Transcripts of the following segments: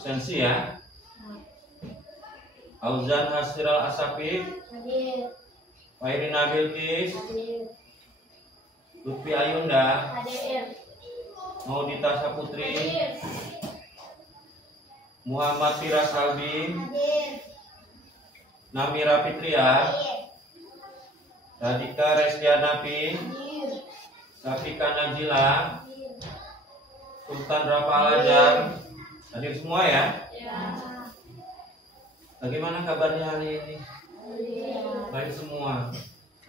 Absensi ya. Auzan Hasyiral Asafi. Hadir. Wairina Bilqis. Hadir. Lutfi Ayunda. Hadir. Maudita Saputri. Hadir. Muhammad Firas Albi. Hadir. Namira Fitria. Hadir. Radika Resdianapi. Hadir. Safika Najila. Hadir. Sultan Rafa Alajar. Hadir semua ya. Ya. Bagaimana kabarnya hari ini? Hadir. Baik semua.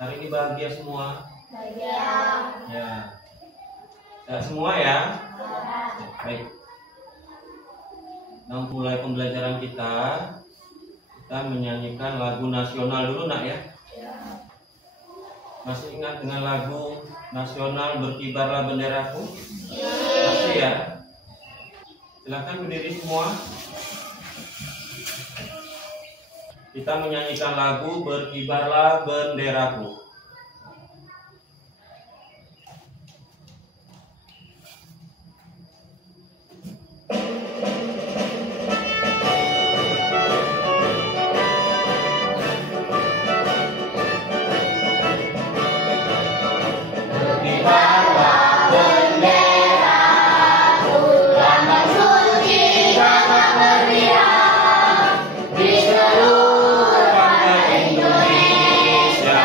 Hari ini bahagia semua. Bahagia. Ya. Sehat semua ya. Baik. Nah, mulai pembelajaran kita menyanyikan lagu nasional dulu nak ya. Masih ingat dengan lagu nasional Berkibarlah Benderaku? Masih ya. Silakan berdiri semua. Kita menyanyikan lagu Berkibarlah Benderaku. Indonesia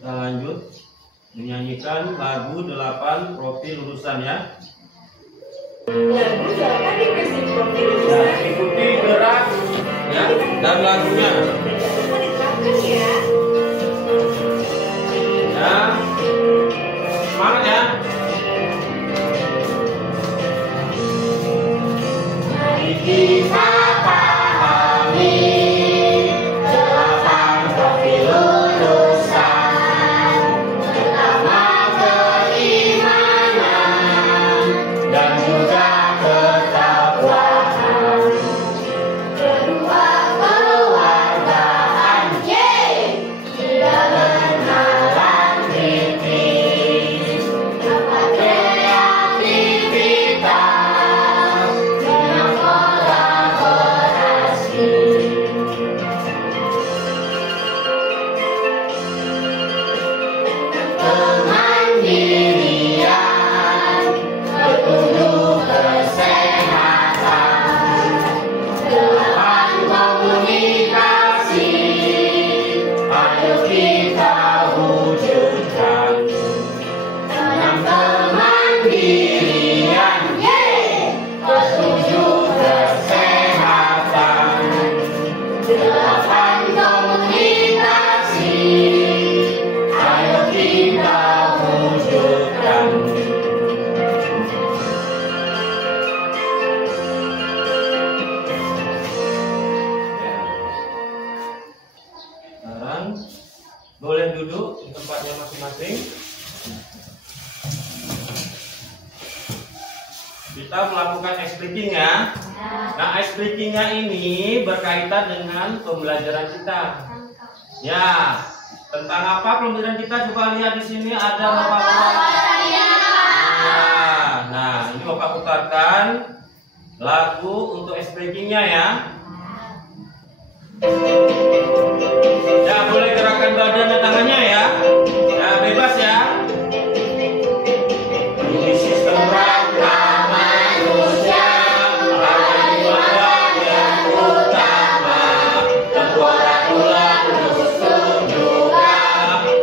Kita lanjut menyanyikan lagu 8 profil lulusan ya. Lagu silakan dikasih profil Ya, lulusan. ikuti gerak ya dan lagunya. Jangan diterapkan ya. Ya, semangat ya. Mari kita pahami 8 profil lulusan. Pertama keimanan dan juga ketakwaan. Kedua keluargaan, tidak berhalang kritis. Dapat kreativitas dengan kolaborasi. Kemandirian, petunjuk kesehatan, 8 komunikasi, ayo kita wujudkan. 6 kemandirian, petunjuk kesehatan, 8 komunikasi, ayo kita wujudkan. Sekarang boleh duduk di tempatnya masing-masing. Kita melakukan ice breaking ya. Nah, ice breakingnya ini berkaitan dengan pembelajaran kita. Ya, tentang apa pembelajaran kita? Coba lihat di sini ada Bapak. Nah, ini Bapak putarkan lagu untuk ice breakingnya ya. Ya, boleh gerakan badan dan tangannya ya. Ya, bebas ya. Ini sistem rangka manusia, ada 2 bagian utama. Tengkorak tulang rusuk juga,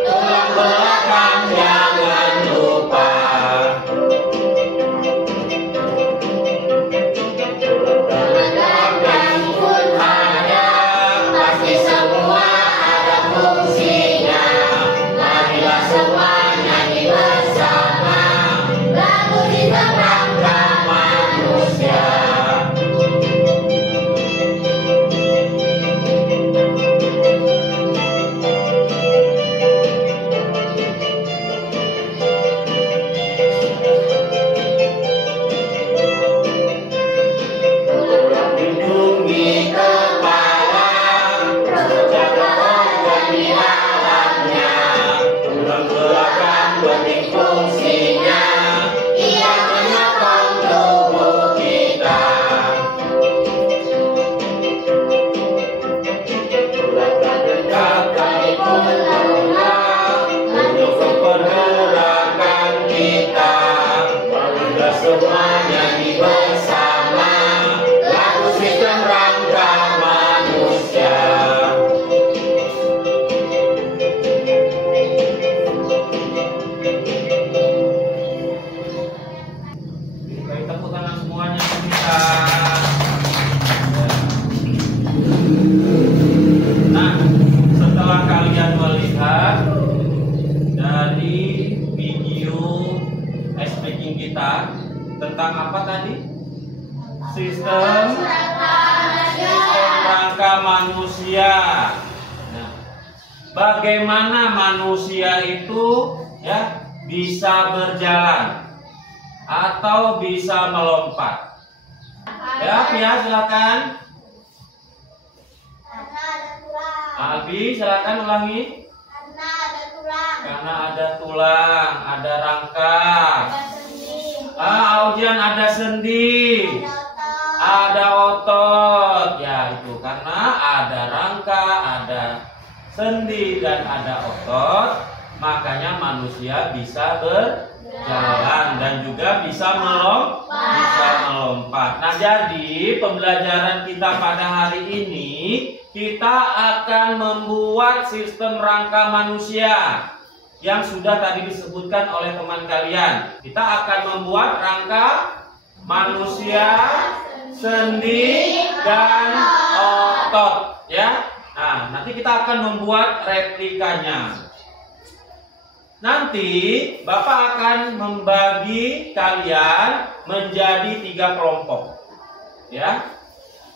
tulang belakang jangan lupa. Teman-teman pun ada, pasti semua ada fungsinya. Marilah semua nyanyi bersama lagu sistem rangka manusia. Lindungi kepala, jaga organ di dalamnya. Tulang belakang penting fungsinya, ia menyokong tubuh kita. Tulang tegak tarik ulang, mendukung pergerakan kita. Marilah semua nyanyi bersama lagu sistem rangka manusia. Beri tepuk tangan semuanya untuk kita. Nah, setelah kalian melihat dari video ice breaking kita tentang apa tadi? Sistem rangka manusia. Nah, bagaimana manusia itu ya bisa berjalan atau bisa melompat? Ya, Pia silakan. Karena ada tulang. Albi silakan ulangi. Karena ada tulang. Karena ada tulang, ada rangka. Ada sendi. Audian ada sendi. Ada otot. Ada otot, ya itu karena ada rangka, ada sendi dan ada otot, makanya manusia bisa berjalan dan juga bisa melompat. Nah, jadi pembelajaran kita pada hari ini kita akan membuat sistem rangka manusia. yang sudah tadi disebutkan oleh teman kalian. Kita akan membuat rangka manusia, sendi, dan otot, ya. Nah, nanti kita akan membuat replikanya. Nanti Bapak akan membagi kalian menjadi 3 kelompok, ya.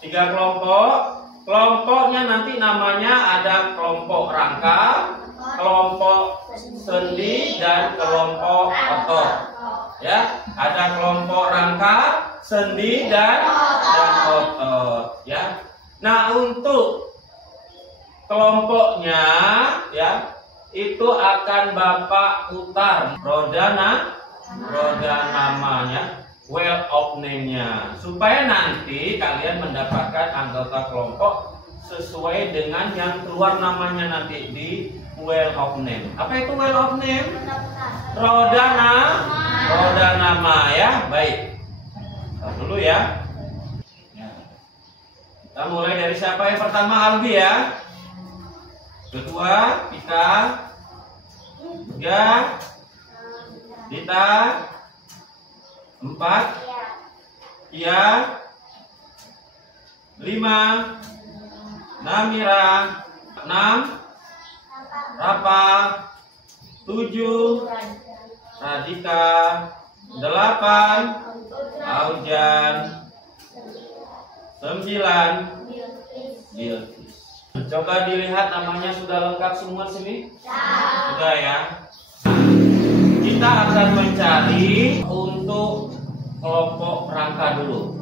3 kelompok. Kelompoknya nanti namanya ada kelompok rangka, kelompok sendi, dan kelompok otot. Ya, ada kelompok rangka, sendi, dan otot. Ya. Nah, untuk kelompoknya, ya, itu akan Bapak putar roda namanya. Well of name-nya, supaya nanti kalian mendapatkan anggota kelompok sesuai dengan yang keluar namanya nanti di well of name. Apa itu well of name? Roda nama, ya. Baik. Kita dulu ya. Kita mulai dari siapa yang pertama? Albi ya. Kedua Pika. Tiga Dita. 4 Ia. 5 Namira. 6 Rapa. 7 Radika. 8 Aujan. 9 Bilqis. Coba dilihat namanya sudah lengkap semua sini? Sudah ya. Kita akan mencari untuk kelompok rangka dulu.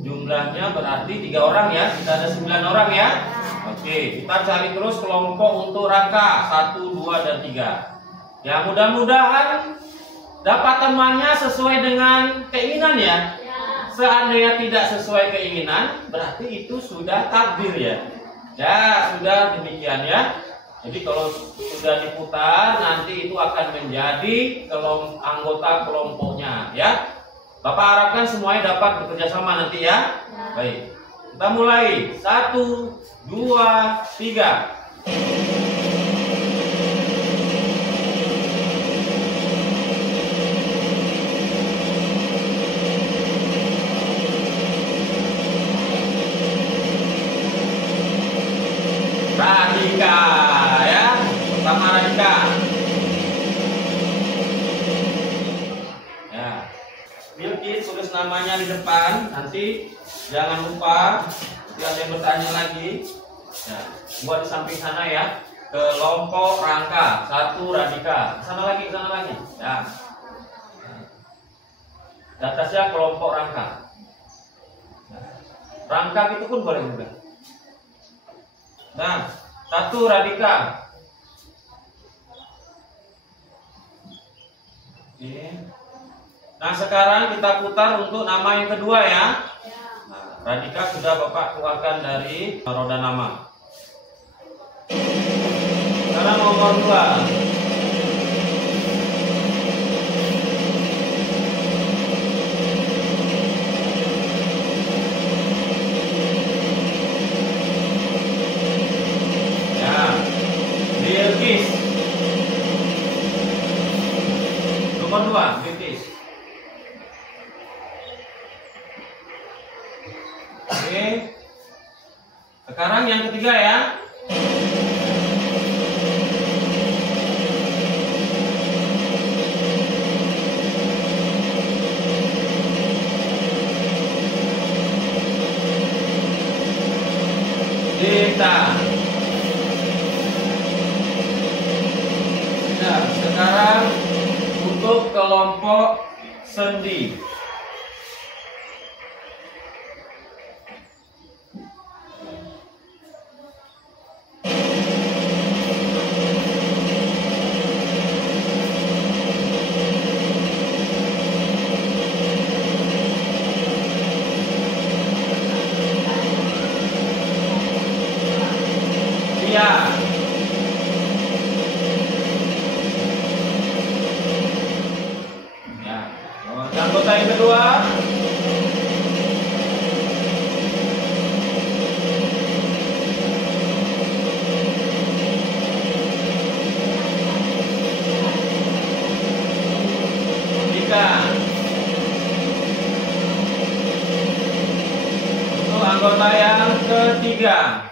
Jumlahnya berarti 3 orang ya. Kita ada 9 orang ya. Oke, kita cari terus kelompok untuk rangka 1, 2, dan 3. Ya, mudah-mudahan dapat temannya sesuai dengan keinginan ya. Seandainya tidak sesuai keinginan, berarti itu sudah takdir ya. Ya, sudah demikian ya. Jadi kalau sudah diputar, nanti itu akan menjadi anggota kelompoknya ya. Bapak harapkan semuanya dapat bekerja sama nanti ya. Baik, kita mulai. 1, 2, 3. Radika ya, pertama Radika. Ya, Bilqis tulis namanya di depan. Nanti jangan lupa jika ada yang bertanya lagi. Ya, buat di samping sana ya. Kelompok rangka 1 Radika. Sana lagi, sana lagi. Ya. Di atasnya kelompok rangka. Rangka itu pun boleh juga. Nah, 1 Radika. Oke. Nah, sekarang kita putar untuk nama yang kedua ya. Nah, Radika sudah Bapak keluarkan dari roda nama. Sekarang nomor 2. Bilqis. Nomor 2, Bilqis. Oke. Sekarang yang ketiga ya. Dita. Nah, sekarang untuk kelompok sendi. Iya. Anggota yang kedua. ketiga.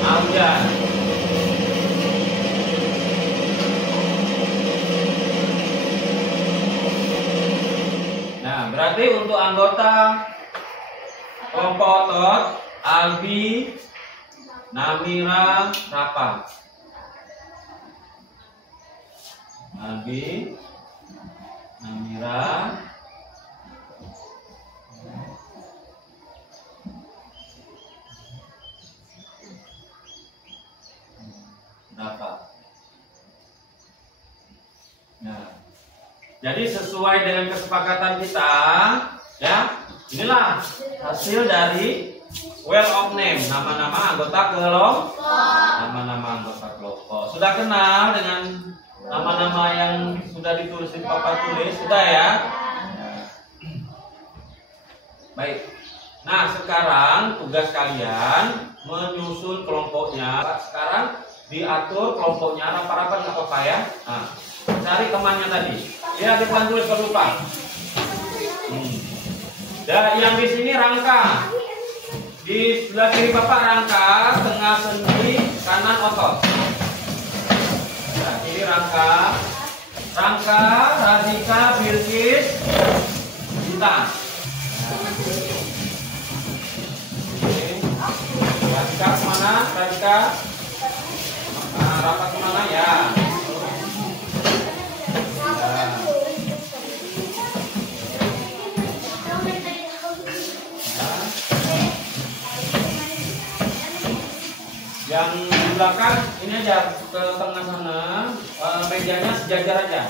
Aulia. Nah, berarti untuk anggota kelompok otot Albi, Namira, Rapa. Albi, Namira, Rapa. Nah, jadi sesuai dengan kesepakatan kita, ya, inilah hasil dari well of name, nama-nama anggota kelompok. Nama-nama anggota kelompok. Sudah kenal dengan nama-nama yang sudah ditulis di papan tulis, sudah ya? Baik. Nah, sekarang tugas kalian menyusun kelompoknya. Sekarang diatur kelompoknya, rapat-rapat nggak apa-apa ya. Nah, cari temannya tadi. Ya, di papan tulis kalau lupa. Dan yang di sini rangka. Di sebelah kiri bapak rangka, tengah sendi, kanan otot. Nah, kiri rangka, Radika, Bilkis, Gita. Radika kemana? Radika? Nah, Rafa kemana ya? Yang di belakang ini aja ke tengah sana, mejanya sejajar aja.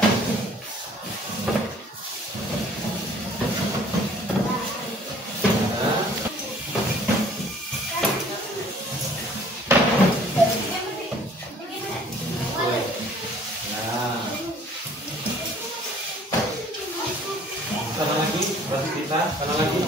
Sana lagi, berarti kita sana lagi.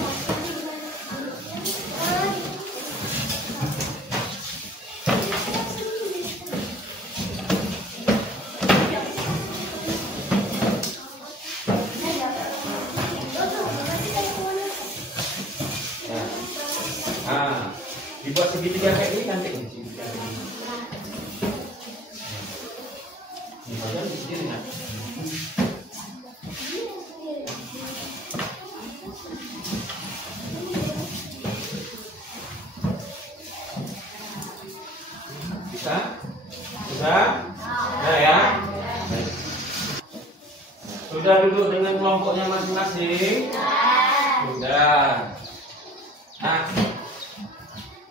Nah, dibuat segitiga kayak ini cantik nih. Ini bagian di sini kan. Bisa? Sudah? Nah ya. Sudah duduk dengan kelompoknya masing-masing? Sudah. Nah,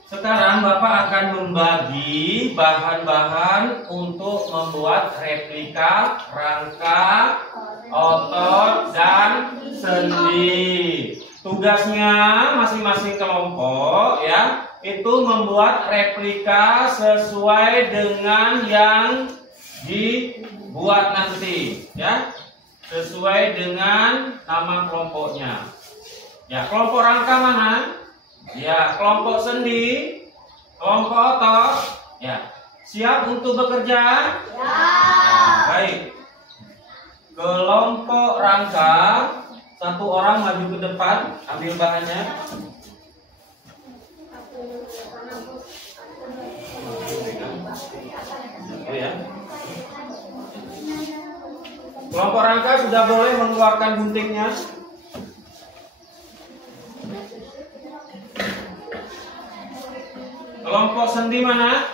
sekarang Bapak akan membagi bahan-bahan untuk membuat replika rangka, otot, dan sendi. Tugasnya masing-masing kelompok ya, itu membuat replika sesuai dengan yang dibuat nanti ya, sesuai dengan nama kelompoknya. Ya, kelompok rangka mana? Ya, kelompok sendi, kelompok otot. Ya, siap untuk bekerja? Ya. Baik. Kelompok rangka, satu orang maju ke depan, ambil bahannya. Oh ya. Kelompok rangka sudah boleh mengeluarkan guntingnya. Kelompok sendi mana?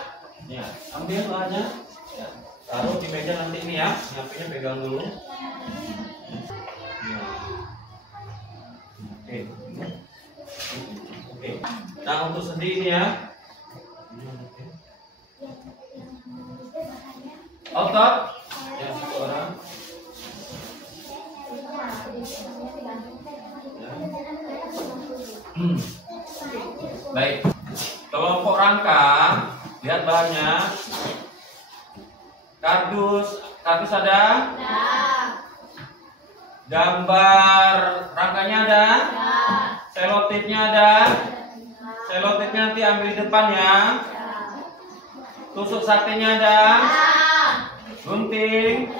Ya, ambil bahannya. Ya, taruh di meja nanti ini ya. Nyapinya pegang dulu. Ya. Oke. Oke. Nah, untuk sendi ini ya. Otot. Ya, satu orang. Ya. Baik. Kelompok rangka, lihat bahannya. Kardus ada? Ada. Gambar rangkanya ada? Ada. Selotipnya ada? Selotipnya nanti ambil di depan ya. Tusuk satenya ada? Gunting?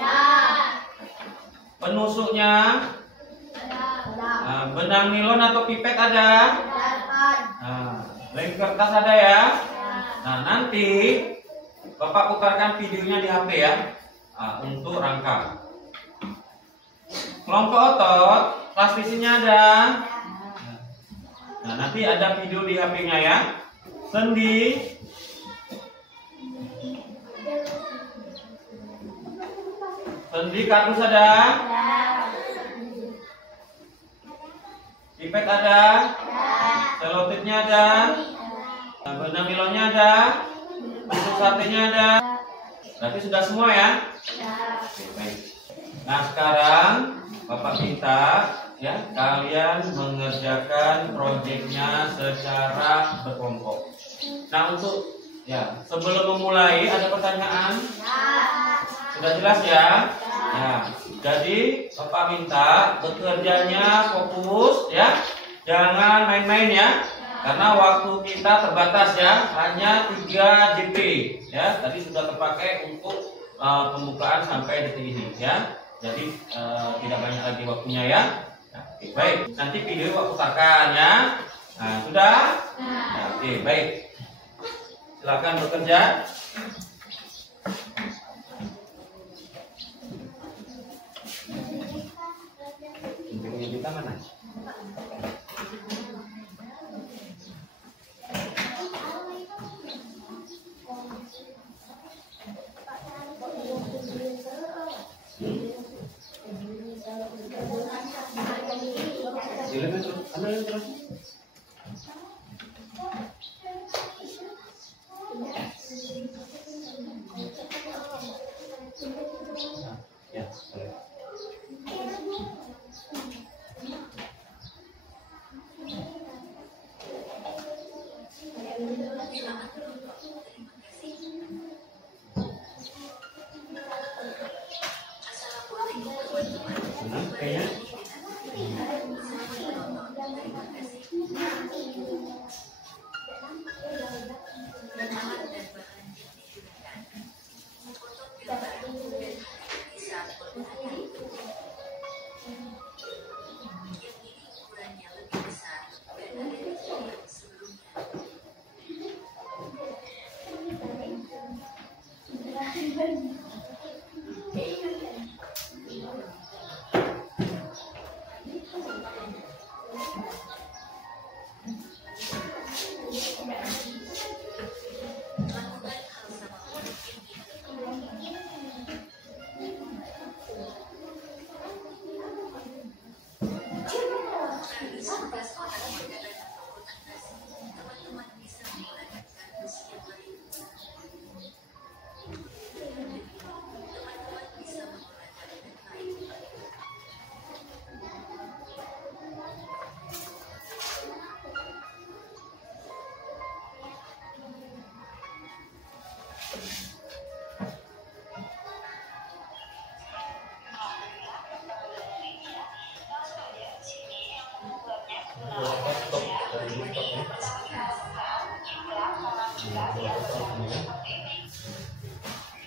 Penusuknya? Benang nilon atau pipet ada? Lem kertas ada ya? Nah, nanti Bapak putarkan videonya di HP ya, untuk rangka. Kelompok otot, plastisinya ada? Nah, nanti ada video di HP-nya ya. Sendi, kardus ada? Pipet ada? Selotipnya ada? Benang nilonnya ada? Tusuk satenya ada? Berarti sudah semua ya? Oke, baik. Nah, sekarang Bapak minta ya kalian mengerjakan proyeknya secara berkelompok. Nah, untuk ya sebelum memulai ada pertanyaan? Sudah jelas ya? Ya. Jadi Bapak minta bekerjanya fokus ya, jangan main-main ya, karena waktu kita terbatas ya, hanya 3 JP ya. Tadi sudah terpakai untuk pembukaan sampai detik ini ya. Jadi tidak banyak lagi waktunya ya. Nah, oke, baik. Nanti video aku putarkan ya. Nah, sudah? Nah, oke, baik. Silakan bekerja. Kita mana? Ya, boleh. Kayaknya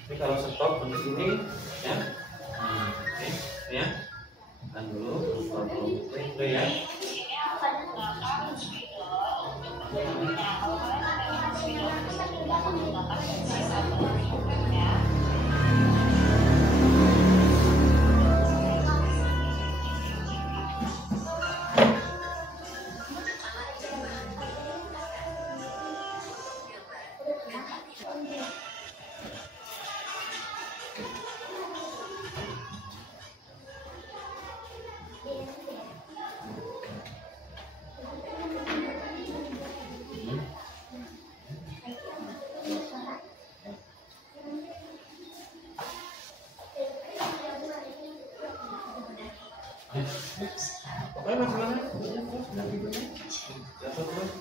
Jadi kalau stop di sini ya, oke ya, tahan dulu, stop dulu, itu ya. Oke, masih mana? Sudah videonya? Sudah terus.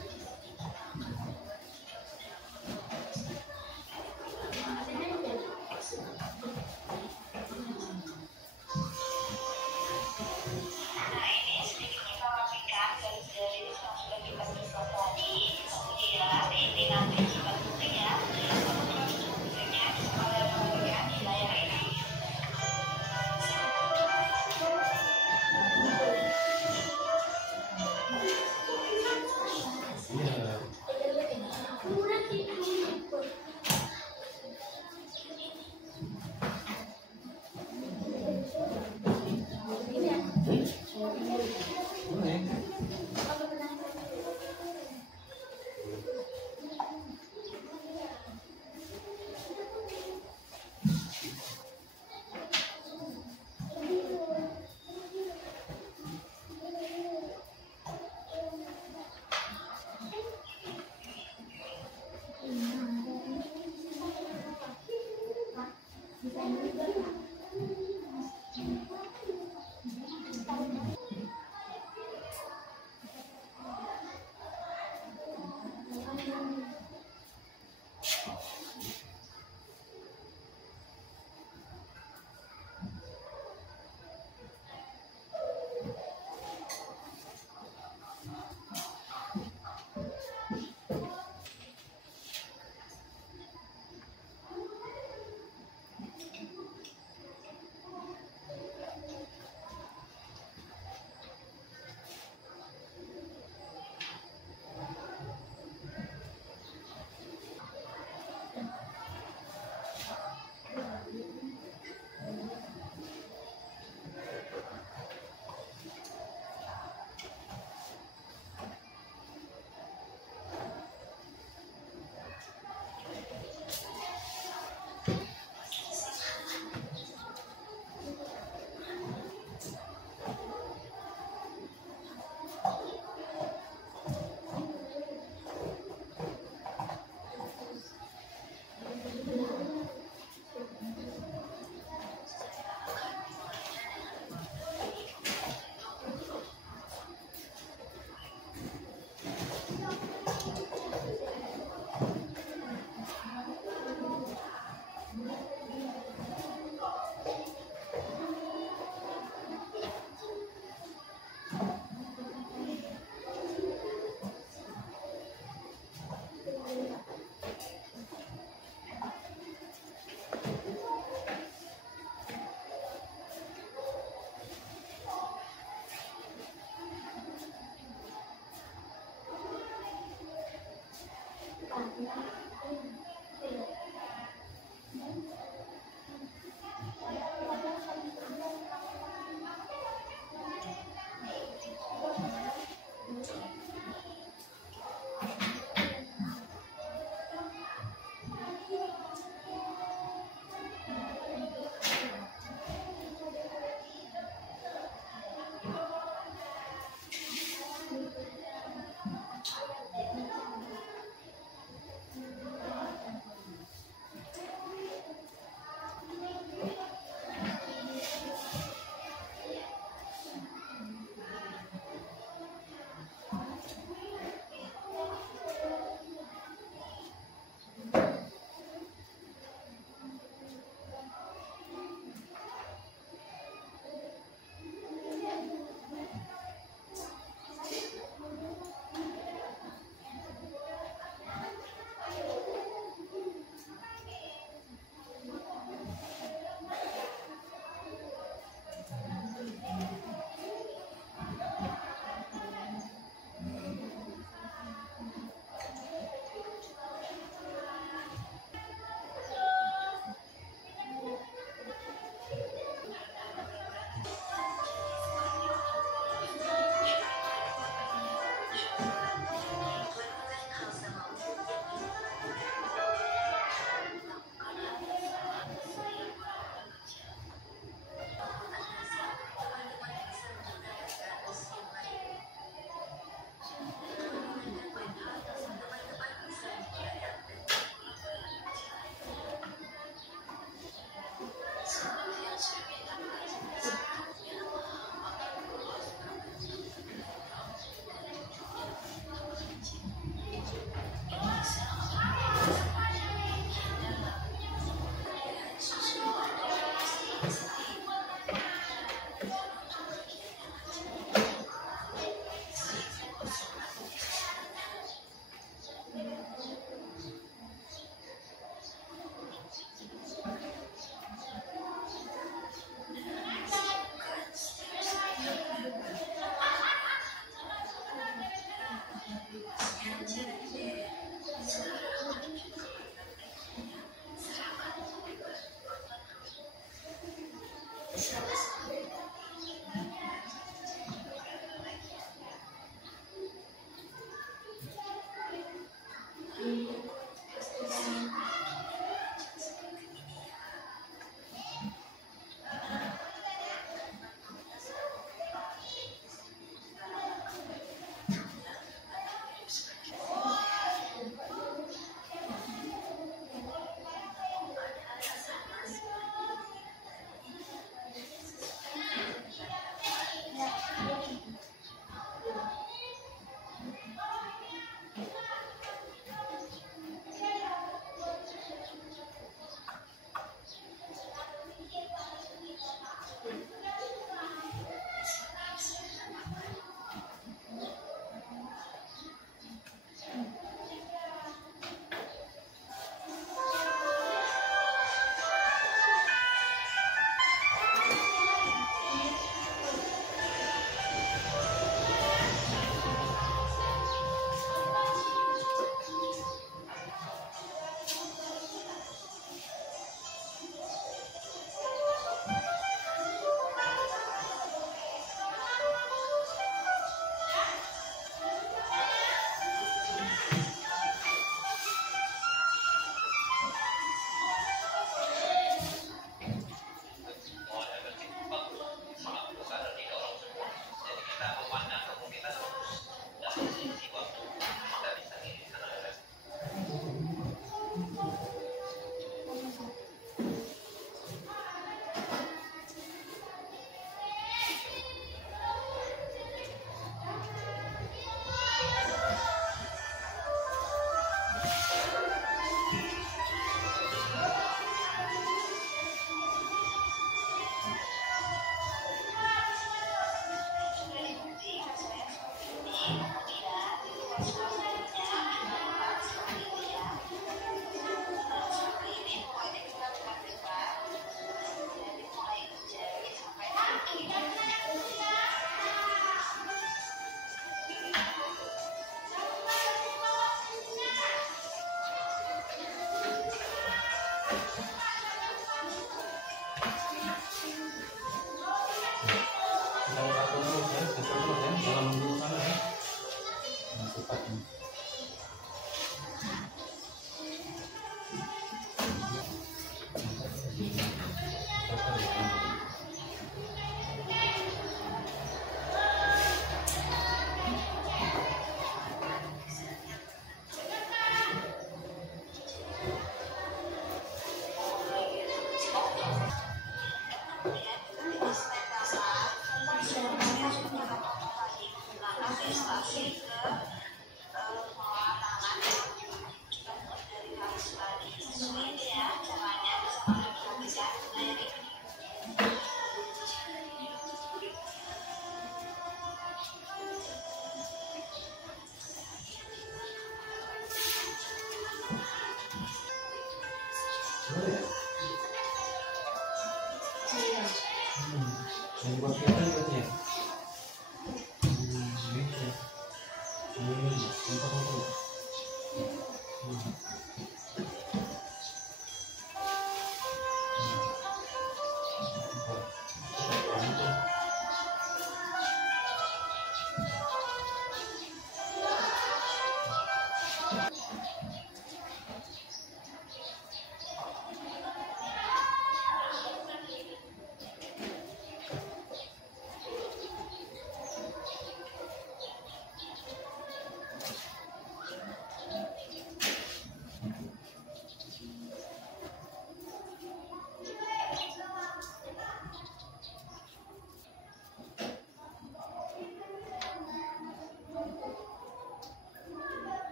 Yang buat kita berarti ya.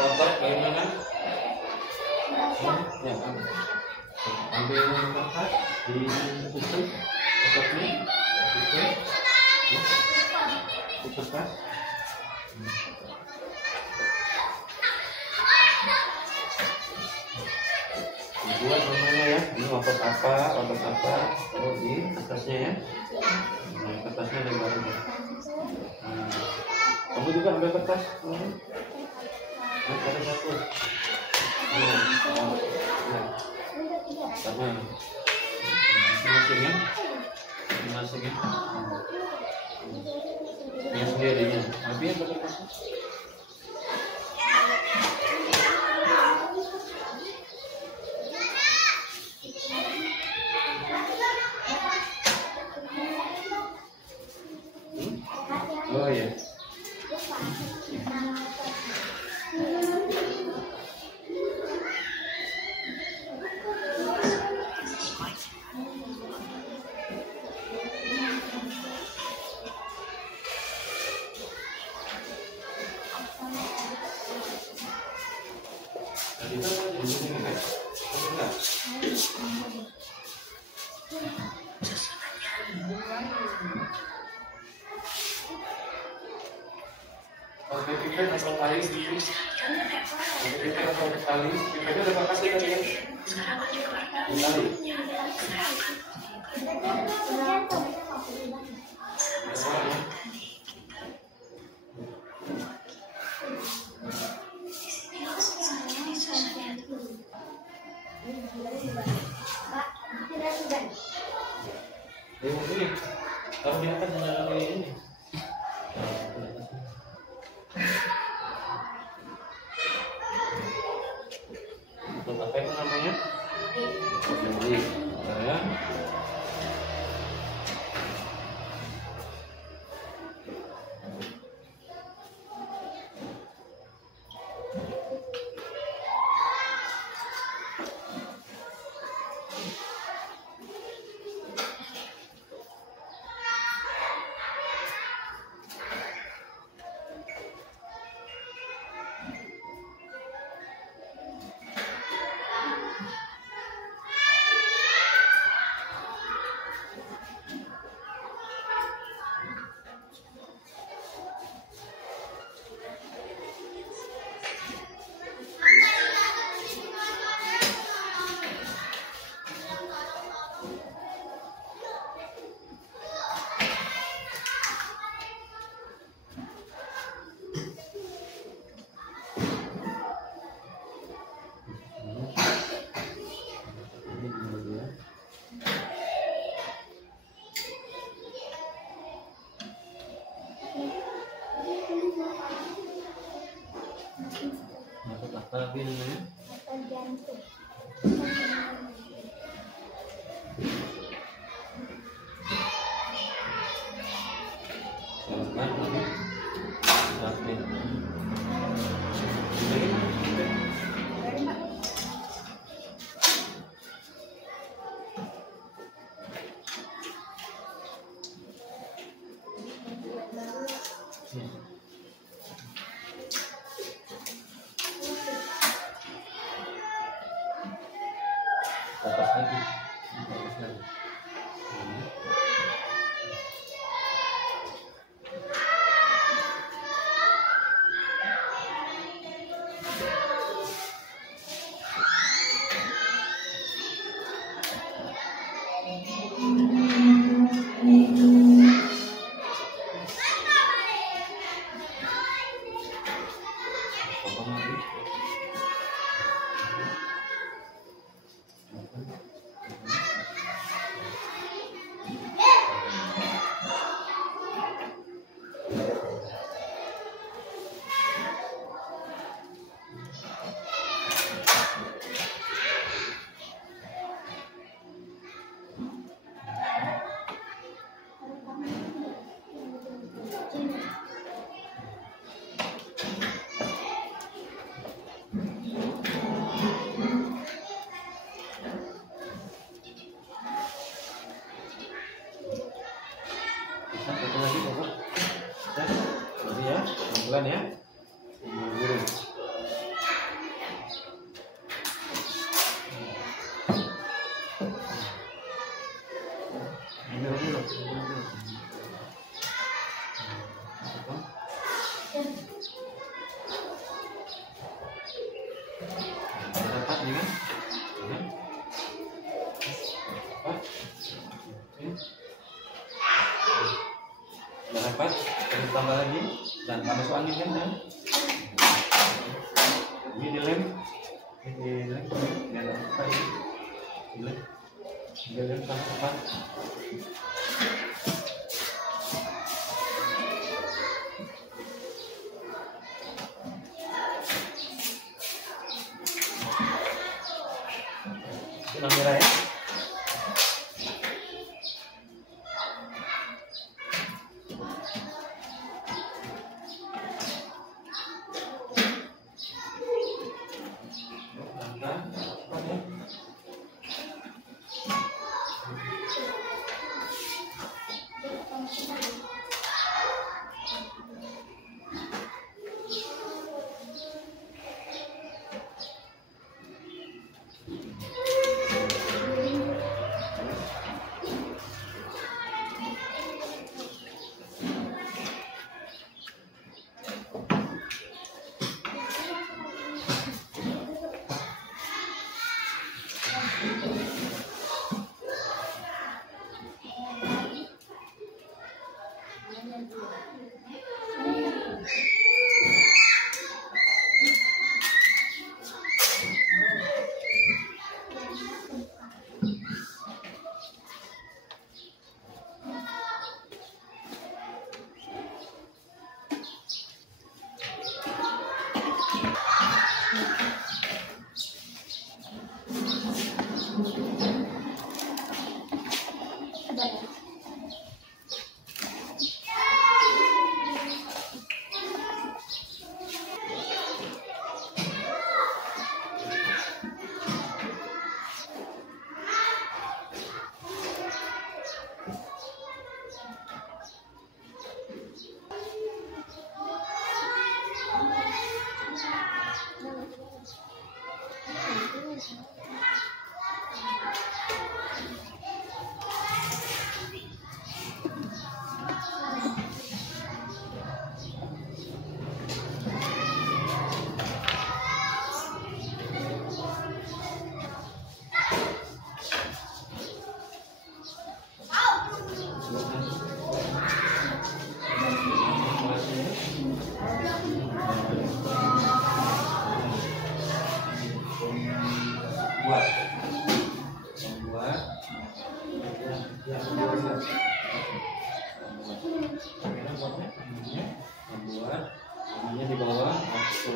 Kotak kayak mana? Ya, ambil kertas di tutup kotaknya, tutup kertas. Dibuat namanya ya, ini otot apa, taruh di kertasnya ya. Nah, kertasnya ada baru. Kamu juga ambil kertas. Ada satu. Sama. Masing-masing. Yang sendirinya. Tapi yang kertasnya. Oke, pipet pasang tali sedikit. Oke, pipet pasang tali. Pipetnya udah pakai tadi ya? Tali. Ini, taruh di atas jangan kayak ini. Apa itu namanya? Jadi, ya. Apa namanya? Jantung. Atas lagi. Satu lagi Bapak. Lagi ya, pelan-pelan ya. Gurung. Dapat nih kan? Udah dapat, terus tambah lagi dan masuk angin kan dan ini dilem biar dapat apa ini dilem sampai tepat. Ini merah ya.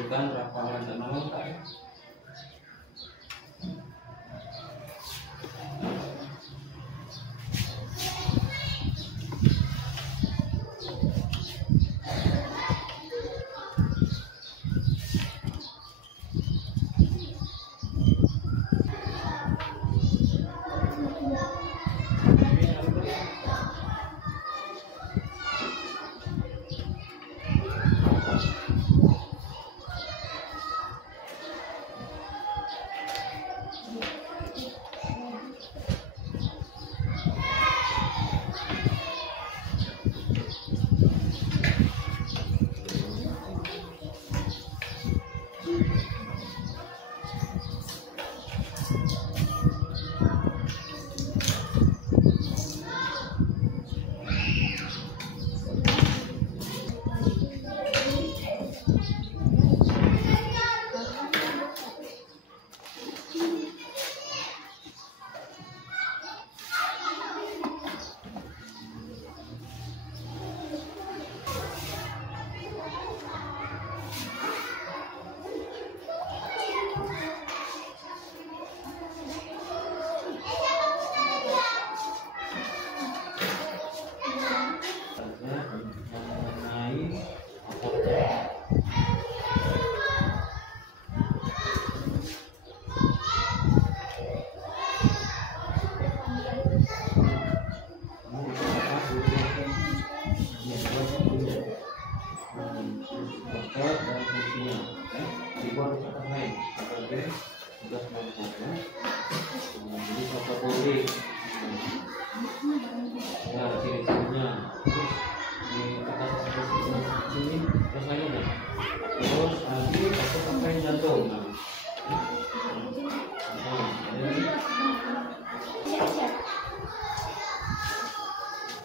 lanjutkan rafalan dan mengutak.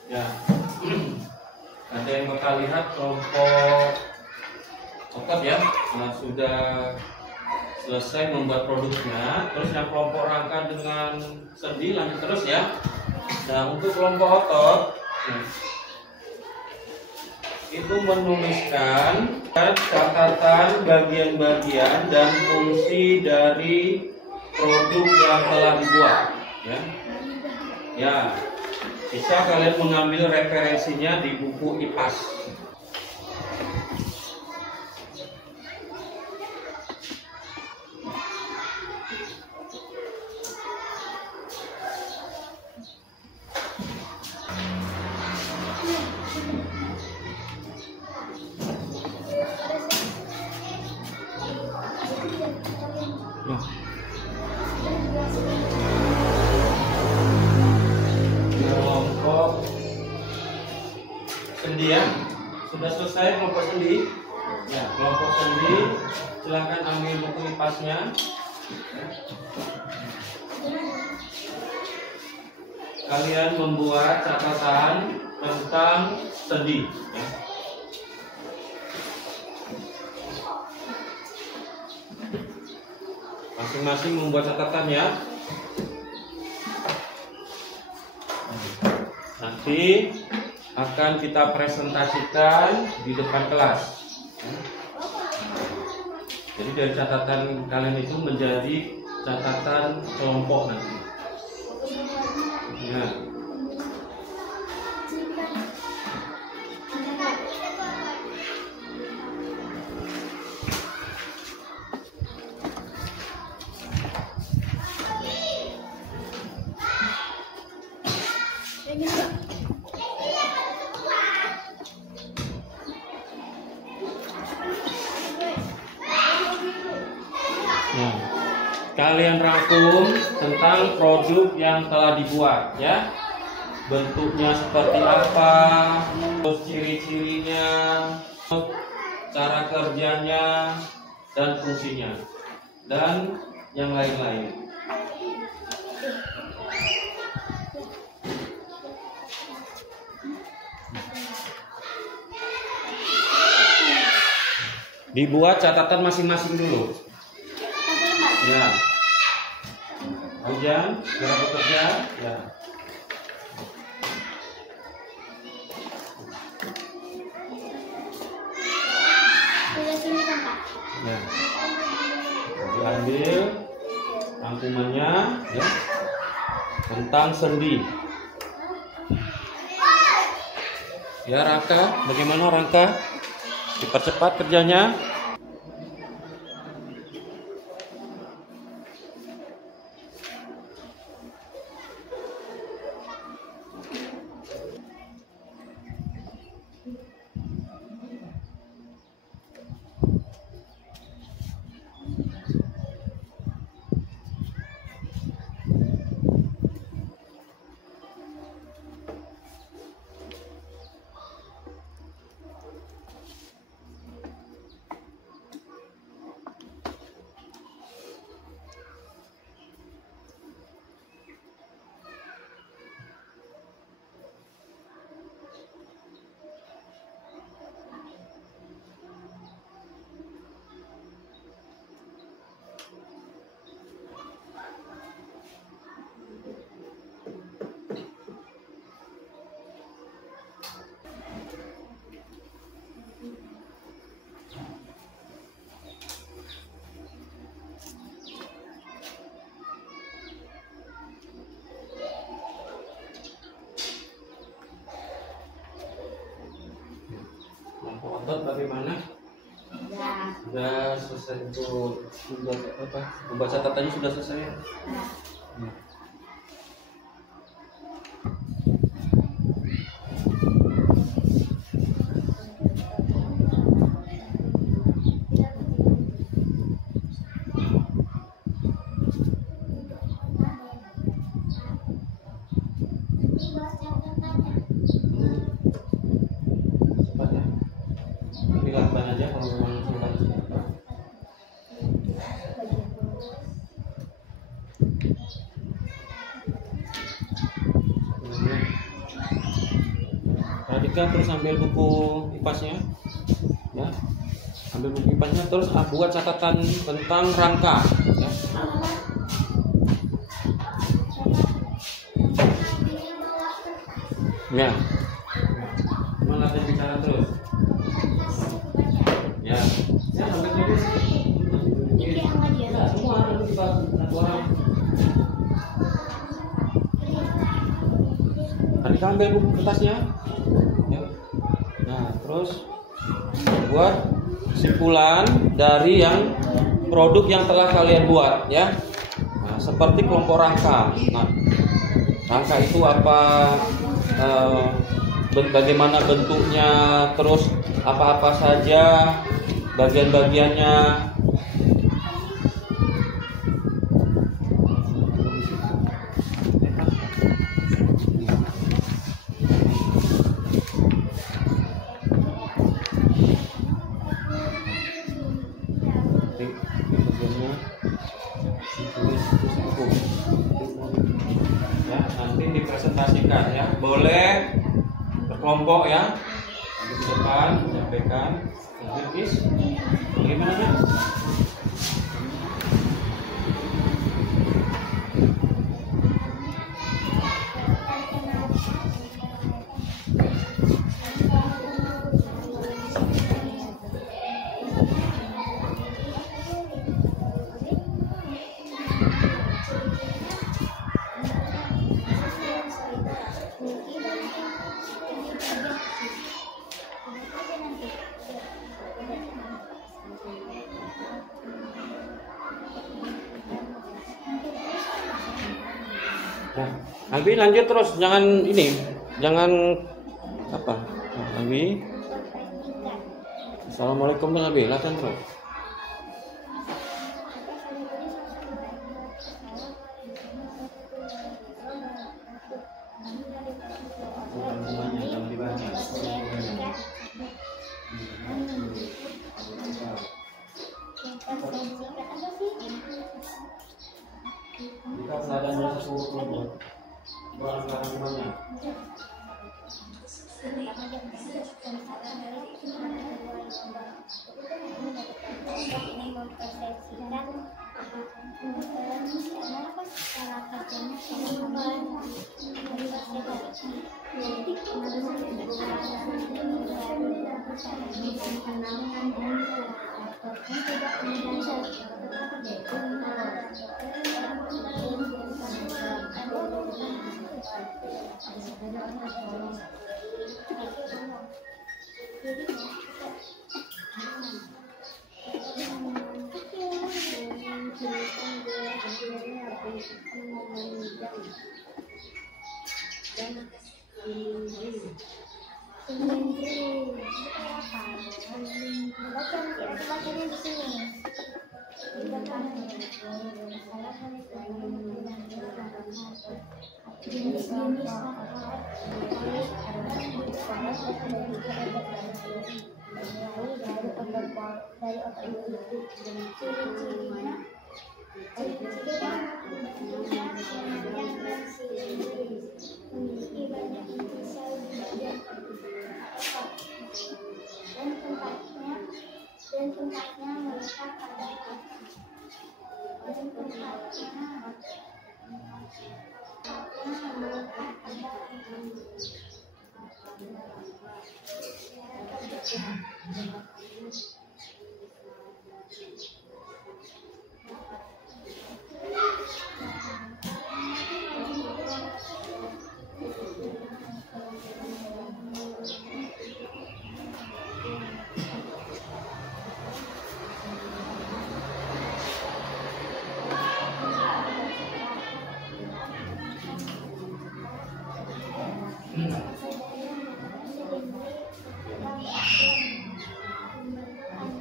Ya, ada yang bakal lihat kelompok otot ya, sudah selesai membuat produknya. Terus yang kelompok rangka dengan sendi lanjut terus ya. Nah, untuk kelompok otot itu menuliskan catatan bagian-bagian dan fungsi dari produk yang telah dibuat ya. Ya, bisa kalian mengambil referensinya di buku IPAS. Kelompok sendi ya, sudah selesai kelompok sendi. Ya, kelompok sendi, silahkan ambil buku IPAS-nya. Kalian membuat catatan tentang sendi. Ya. Masing-masing membuat catatan ya. Nanti akan kita presentasikan di depan kelas. Jadi dari catatan kalian itu menjadi catatan kelompok nanti. Ya. Nah, kalian rangkum tentang produk yang telah dibuat ya. Bentuknya seperti apa, terus ciri-cirinya, cara kerjanya, dan fungsinya, dan yang lain-lain. Dibuat catatan masing-masing dulu. Ya. Hujan, cara bekerja, ya. Ya. ambil rangkumannya ya tentang sendi. Ya Rangka, bagaimana Rangka? Dipercepat kerjanya. Otot bagaimana? Sudah selesai untuk membaca catatannya sudah selesai ya? Dilakukan aja kalau memang sudah. Perhatikan terus ambil buku IPAS-nya, ya. Ambil buku IPAS-nya terus buat catatan tentang rangka, ya. Ya. Cuma latihan bicara terus. Ya, saya sampai dulu sih. Ya, semua ada di satu orang. Tadi ambil buku kertasnya. Ya. Nah, terus buat kesimpulan dari yang produk yang telah kalian buat, ya. Nah, seperti kelompok rangka. Nah, rangka itu apa? Bagaimana bentuknya? Terus apa-apa saja bagian-bagiannya. Ya, nanti dipresentasikan ya. Boleh berkelompok ya. Nanti di depan menyampaikan. Bagaimana ya? Nah, Abi lanjut terus, jangan apa? Nah, Abi. Assalamualaikum dengan Abi, latihan terus. Jika seadanya sesuatu berangkat semuanya.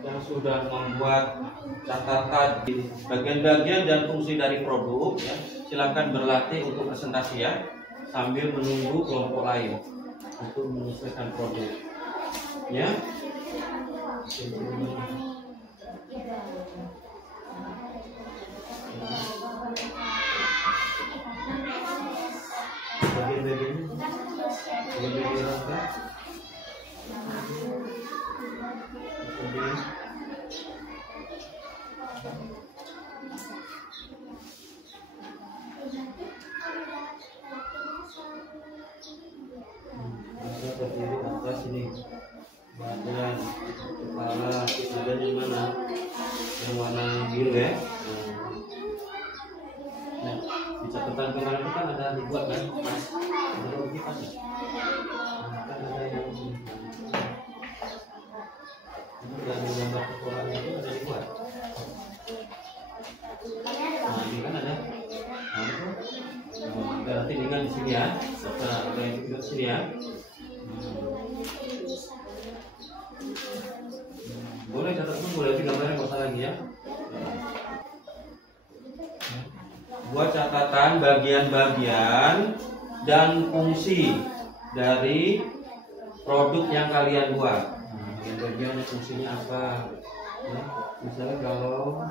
Yang sudah membuat catatan di bagian-bagian dan fungsi dari produk, ya, silakan berlatih untuk presentasi ya, sambil menunggu kelompok lain untuk menyelesaikan produk. Ya. Berdiri atas ini, badan, kepala, kemudian yang mana? Yang warna biru ya. Nah, di catatan kemarin itu kan ada dibuat kan, pas ada lagi pas. Kan ada yang ini dan gambar kepalanya itu ada dibuat. Nah, ini kan ada. Nah, itu. Nanti dengan di sini ya. Nah, ada yang di sini ya. Boleh catat pun boleh, tapi gambarnya nggak usah lagi ya. Buat catatan bagian-bagian dan fungsi dari produk yang kalian buat. Bagian-bagian fungsinya apa? Ya, misalnya kalau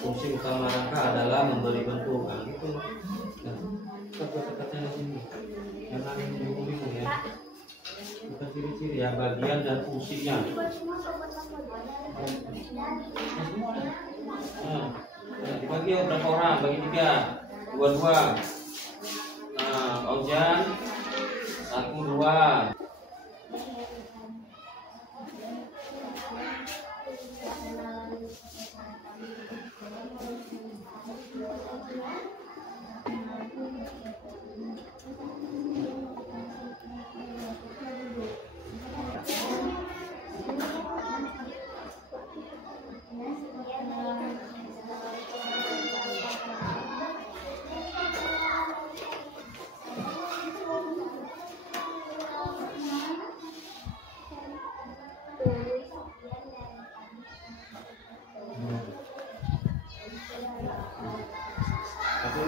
fungsi utama rangka adalah memberi bentuk, nah, gitu. Nah, kata-katanya di sini. Jangan bingung-bingung ya. Bukan ciri-ciri ya, bagian dan fungsinya. Nah, dibagi berapa orang? Bagi 3, 2-2. Nah, Ojan 1-2.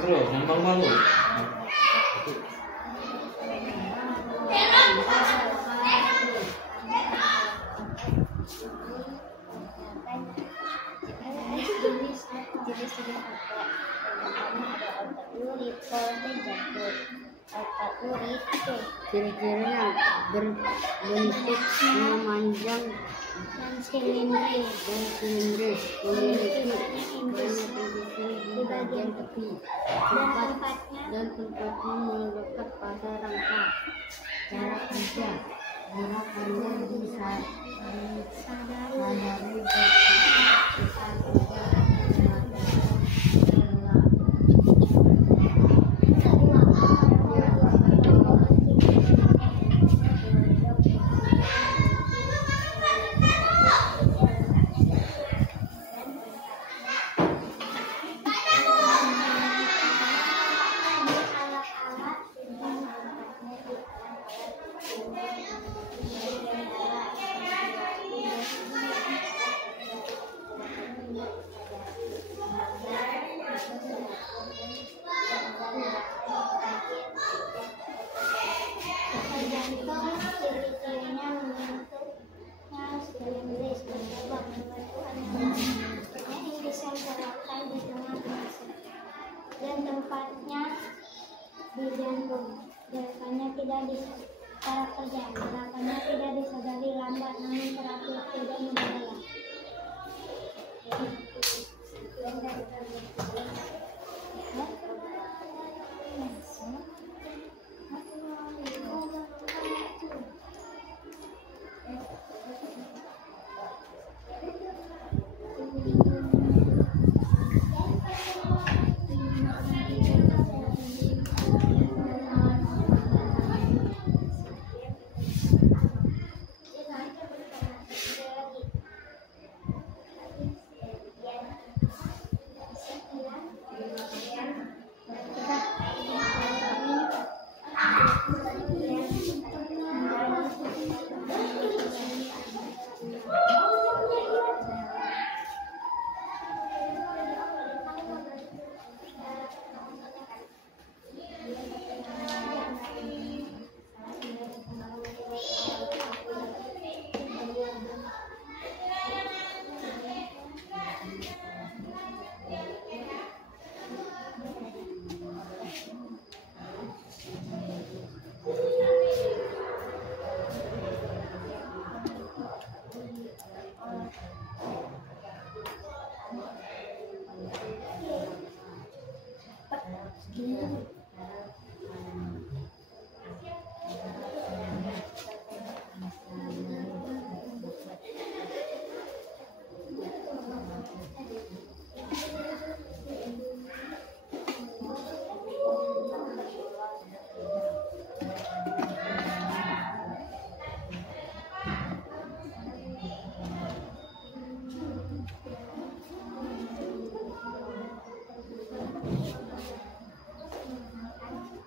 Terus, yang malu-malu. Ciri-cirinya berbentuk memanjang dan silindris, memiliki banyak di bagian tepi, dan tempatnya dan tempatnya melekat pada rangka. Cara Ya, gerakannya bisa sadari sadari bisa tergantung ciri-cirinya membentuknya silindris bercabang membentuk aneh yang bisa diterapkan di tengah masa dan tempatnya di jantung. Gerakannya tidak cara kerja, gerakannya tidak disadari lambat namun terakhir tidak mendalam.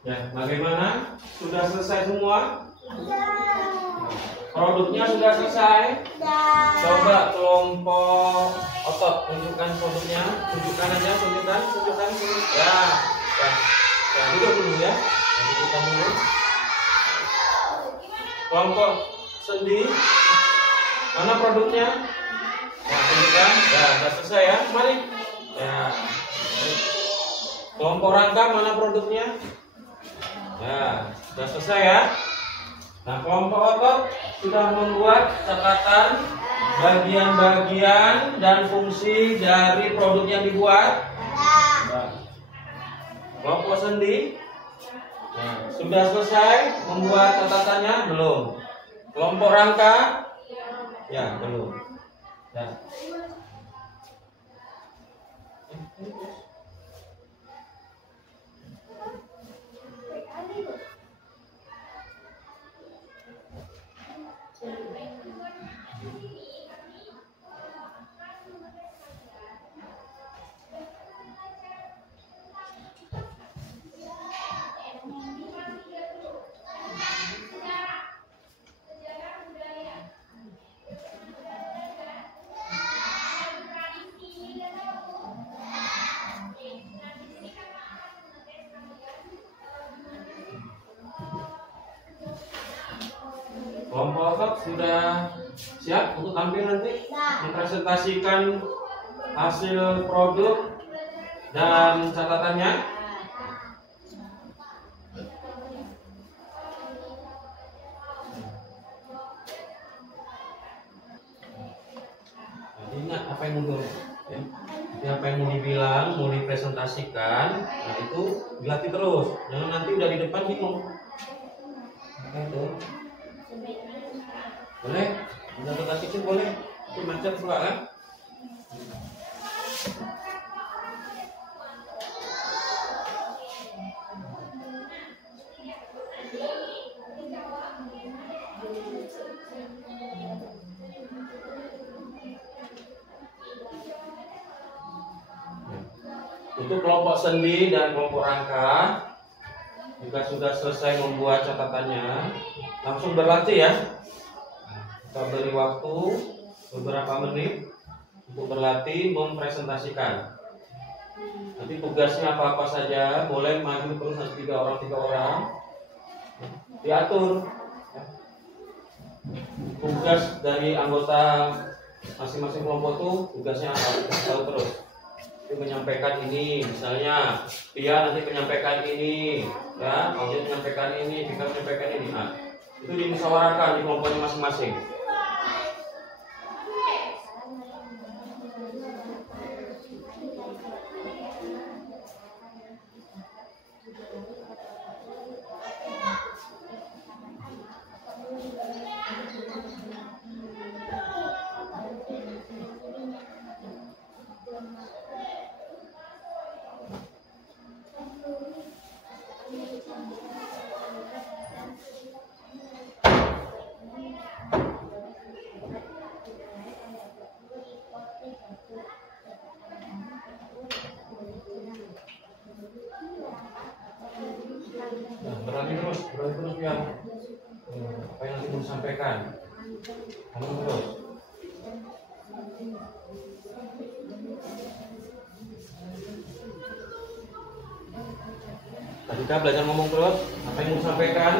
Ya, bagaimana? Sudah selesai semua? Produknya sudah selesai? Coba kelompok otot tunjukkan produknya, tunjukkan aja, tunjukkan. Ya, duduk dulu ya. Dudukkan dulu. Kelompok sendi, mana produknya? Nah, tunjukkan. Ya, sudah selesai ya. Mari. Ya. Kelompok rangka, mana produknya? Ya, sudah selesai ya. Nah, kelompok otot sudah membuat catatan bagian-bagian dan fungsi dari produk yang dibuat. Nah, kelompok sendi sudah selesai membuat catatannya? Belum. Kelompok rangka? Ya, belum. Ya. Kelompok otot sudah siap untuk tampil nanti mempresentasikan hasil produk dan catatannya. Nah, ingat apa yang mundur ya. Apa yang mau dibilang, mau dipresentasikan, nah itu dilatih terus. Jangan nanti udah di depan bingung. Itu. Boleh? Untuk kaki kecil boleh? Itu macet pula kan? Untuk kelompok sendi dan kelompok rangka, jika sudah selesai membuat catatannya, langsung berlatih ya. Kita beri waktu beberapa menit untuk berlatih mempresentasikan. Nanti tugasnya apa-apa saja, boleh maju terus nanti 3 orang, diatur. Tugas dari anggota masing-masing kelompok itu tugasnya apa? Kita tahu terus. Dia menyampaikan ini, misalnya Pia nanti menyampaikan ini, ya, Audit menyampaikan ini, Vika menyampaikan ini. Nah, itu dimusyawarahkan di kelompoknya masing-masing. Berani terus yang apa yang nanti mau sampaikan. Ngomong terus. Tadi kita belajar ngomong terus, apa yang mau sampaikan.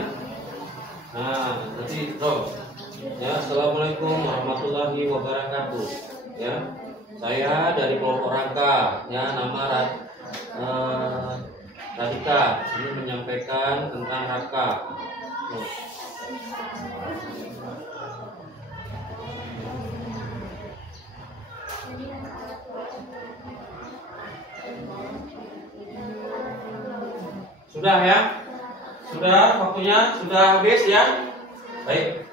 Nah, nanti terus. Ya, assalamualaikum warahmatullahi wabarakatuh. Ya, saya dari kelompok rangka. Ya, nama Radika ini menyampaikan tentang rangka. Sudah ya? Sudah waktunya? Sudah habis ya? Baik.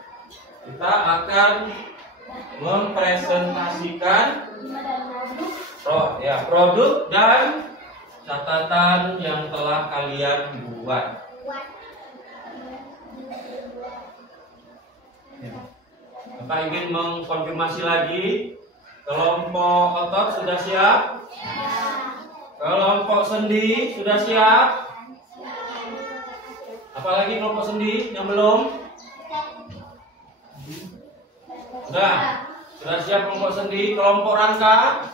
Kita akan mempresentasikan produk dan catatan yang telah kalian buat. Bapak ingin mengkonfirmasi lagi, kelompok otot sudah siap? Kelompok sendi sudah siap? Apalagi kelompok sendi yang belum? Sudah siap kelompok sendi, kelompok rangka?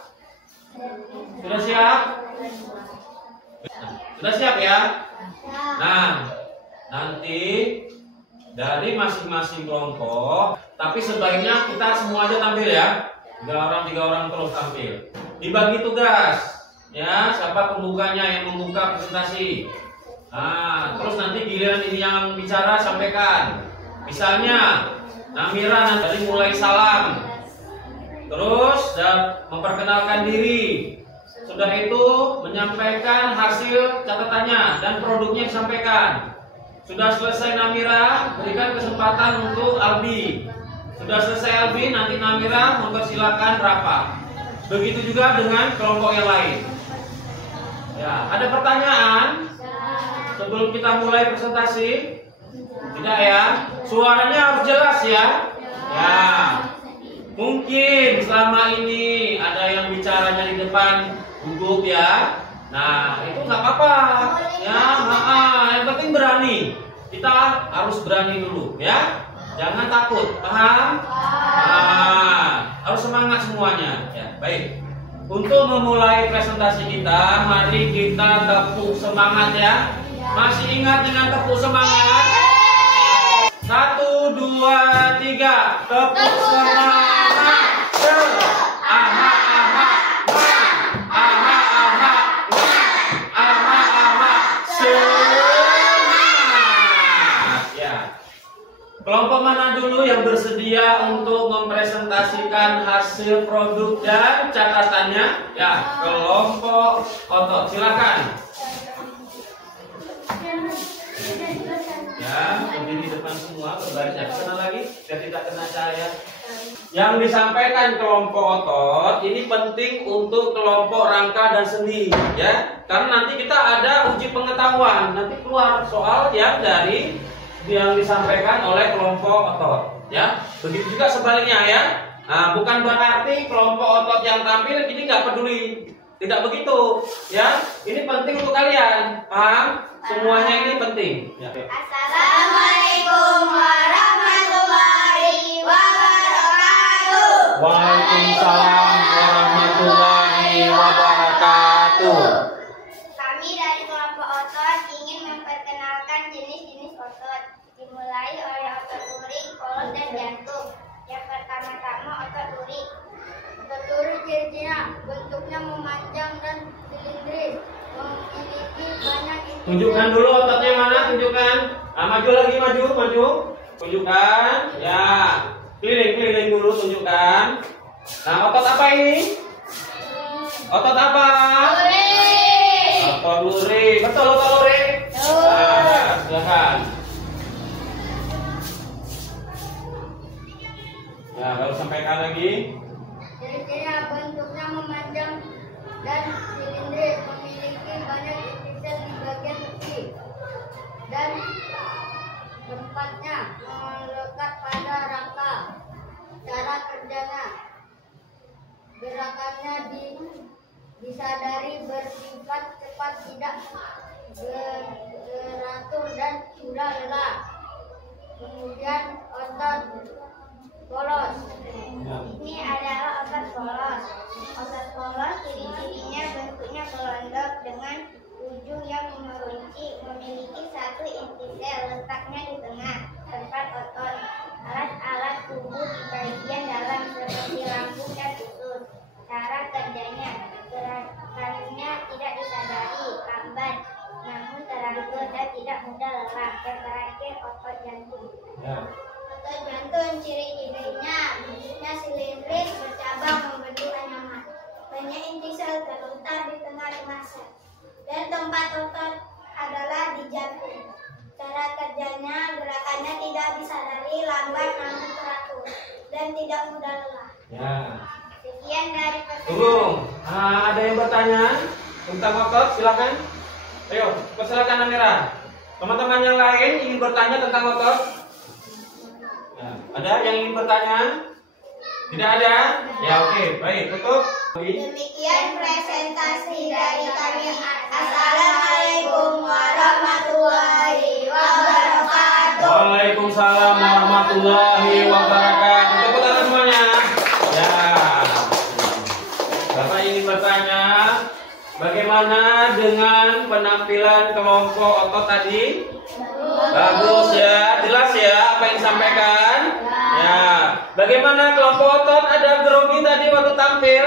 Sudah siap? Sudah siap ya? Nah, nanti dari masing-masing kelompok, tapi sebaiknya kita semua aja tampil ya. 3 orang terus tampil. Dibagi tugas, ya. Siapa pembukanya yang membuka presentasi. Nah, terus nanti giliran ini yang bicara sampaikan. Misalnya, Namira nanti mulai salam, terus memperkenalkan diri. Sudah itu menyampaikan hasil catatannya dan produknya disampaikan. Sudah selesai Namira, berikan kesempatan untuk Albi. Sudah selesai Albi, nanti Namira mempersilakan Rafa. Begitu juga dengan kelompok yang lain. Ya, ada pertanyaan sebelum kita mulai presentasi? Tidak ya? Suaranya harus jelas ya? Ya. Mungkin selama ini ada yang bicaranya di depan duduk ya. Nah, itu nggak apa-apa. Ya, yang penting berani. Kita harus berani dulu ya. Jangan takut. Paham? Nah, harus semangat semuanya. Ya, baik. Untuk memulai presentasi kita, mari kita tepuk semangat ya. Masih ingat dengan tepuk semangat? 1, 2, 3. Tepuk semangat. Aha, aha. Aha, aha. Aha, aha. Semangat. Ya. Kelompok mana dulu yang bersedia untuk mempresentasikan hasil produk dan catatannya? Ya, kelompok otot. Silakan. Ya, berdiri depan semua, berbaris ke sana lagi, biar tidak kena cahaya. Yang disampaikan kelompok otot ini penting untuk kelompok rangka dan sendi, ya. Karena nanti kita ada uji pengetahuan, nanti keluar soal yang dari yang disampaikan oleh kelompok otot, ya. Begitu juga sebaliknya, ya. Nah, bukan berarti kelompok otot yang tampil ini nggak peduli, tidak begitu, ya. Ini penting untuk kalian, paham? Semuanya ini penting. Ya. Assalamualaikum warahmatullahi wabarakatuh. Waalaikumsalam warahmatullahi wabarakatuh. Kami dari kelompok otot ingin memperkenalkan jenis-jenis otot. Dimulai oleh otot lurik, polos, dan jantung. Yang pertama-tama otot lurik. Otot lurik ciri-cirinya bentuknya memanjang dan silindris, memiliki banyak inti. Tunjukkan dulu ototnya mana, tunjukkan. Nah, maju lagi, maju. Tunjukkan, ya. Keliling dulu, tunjukkan. Nah, otot apa ini? Otot apa? Otot lurik. Betul, otot lurik. Nah, silakan. Ya, baru sampaikan lagi. Ciri-cirinya bentuknya memanjang dan silindris, memiliki banyak inti sel di bagian tepi, dan tempatnya melekat pada rangka. Cara kerjanya, gerakannya disadari, bersifat cepat, tidak beratur, dan sudah lelah. Kemudian otot polos. Ini adalah otot polos. Otot polos ciri-cirinya bentuknya melondok dengan ujung yang meruncing, memiliki satu inti sel, letaknya di tengah tempat otot. Alat-alat tubuh di bagian dalam seperti lambung dan usus. Cara kerjanya, gerakannya tidak disadari, lambat, namun teratur dan tidak mudah lelah. Yang terakhir otot jantung. Ya. Otot jantung ciri-cirinya bentuknya silindris, bercabang, membentuk anyaman. Banyak inti sel terletak di tengah-tengah sel. Dan tempat otot adalah di jantung. Cara kerjanya, gerakannya tidak disadari, lambat, namun teratur, dan tidak mudah lelah. Ya. Sekian dari Tunggu. Ada yang bertanya tentang otot? Silakan. Ayo, persilakan Amira. Teman-teman yang lain ingin bertanya tentang otot? Ya. Ada yang ingin bertanya? Tidak ada? Ya, oke. Baik, tutup. Demikian presentasi dari kami. Assalamualaikum warahmatullahi wabarakatuh. Waalaikumsalam warahmatullahi wabarakatuh. Tepuk tangan semuanya. Ya. Bapak ingin bertanya, bagaimana dengan penampilan kelompok otot tadi? Bagus ya, jelas ya apa yang disampaikan? Ya. Bagaimana kelompok otot? Ada grogi tadi waktu tampil?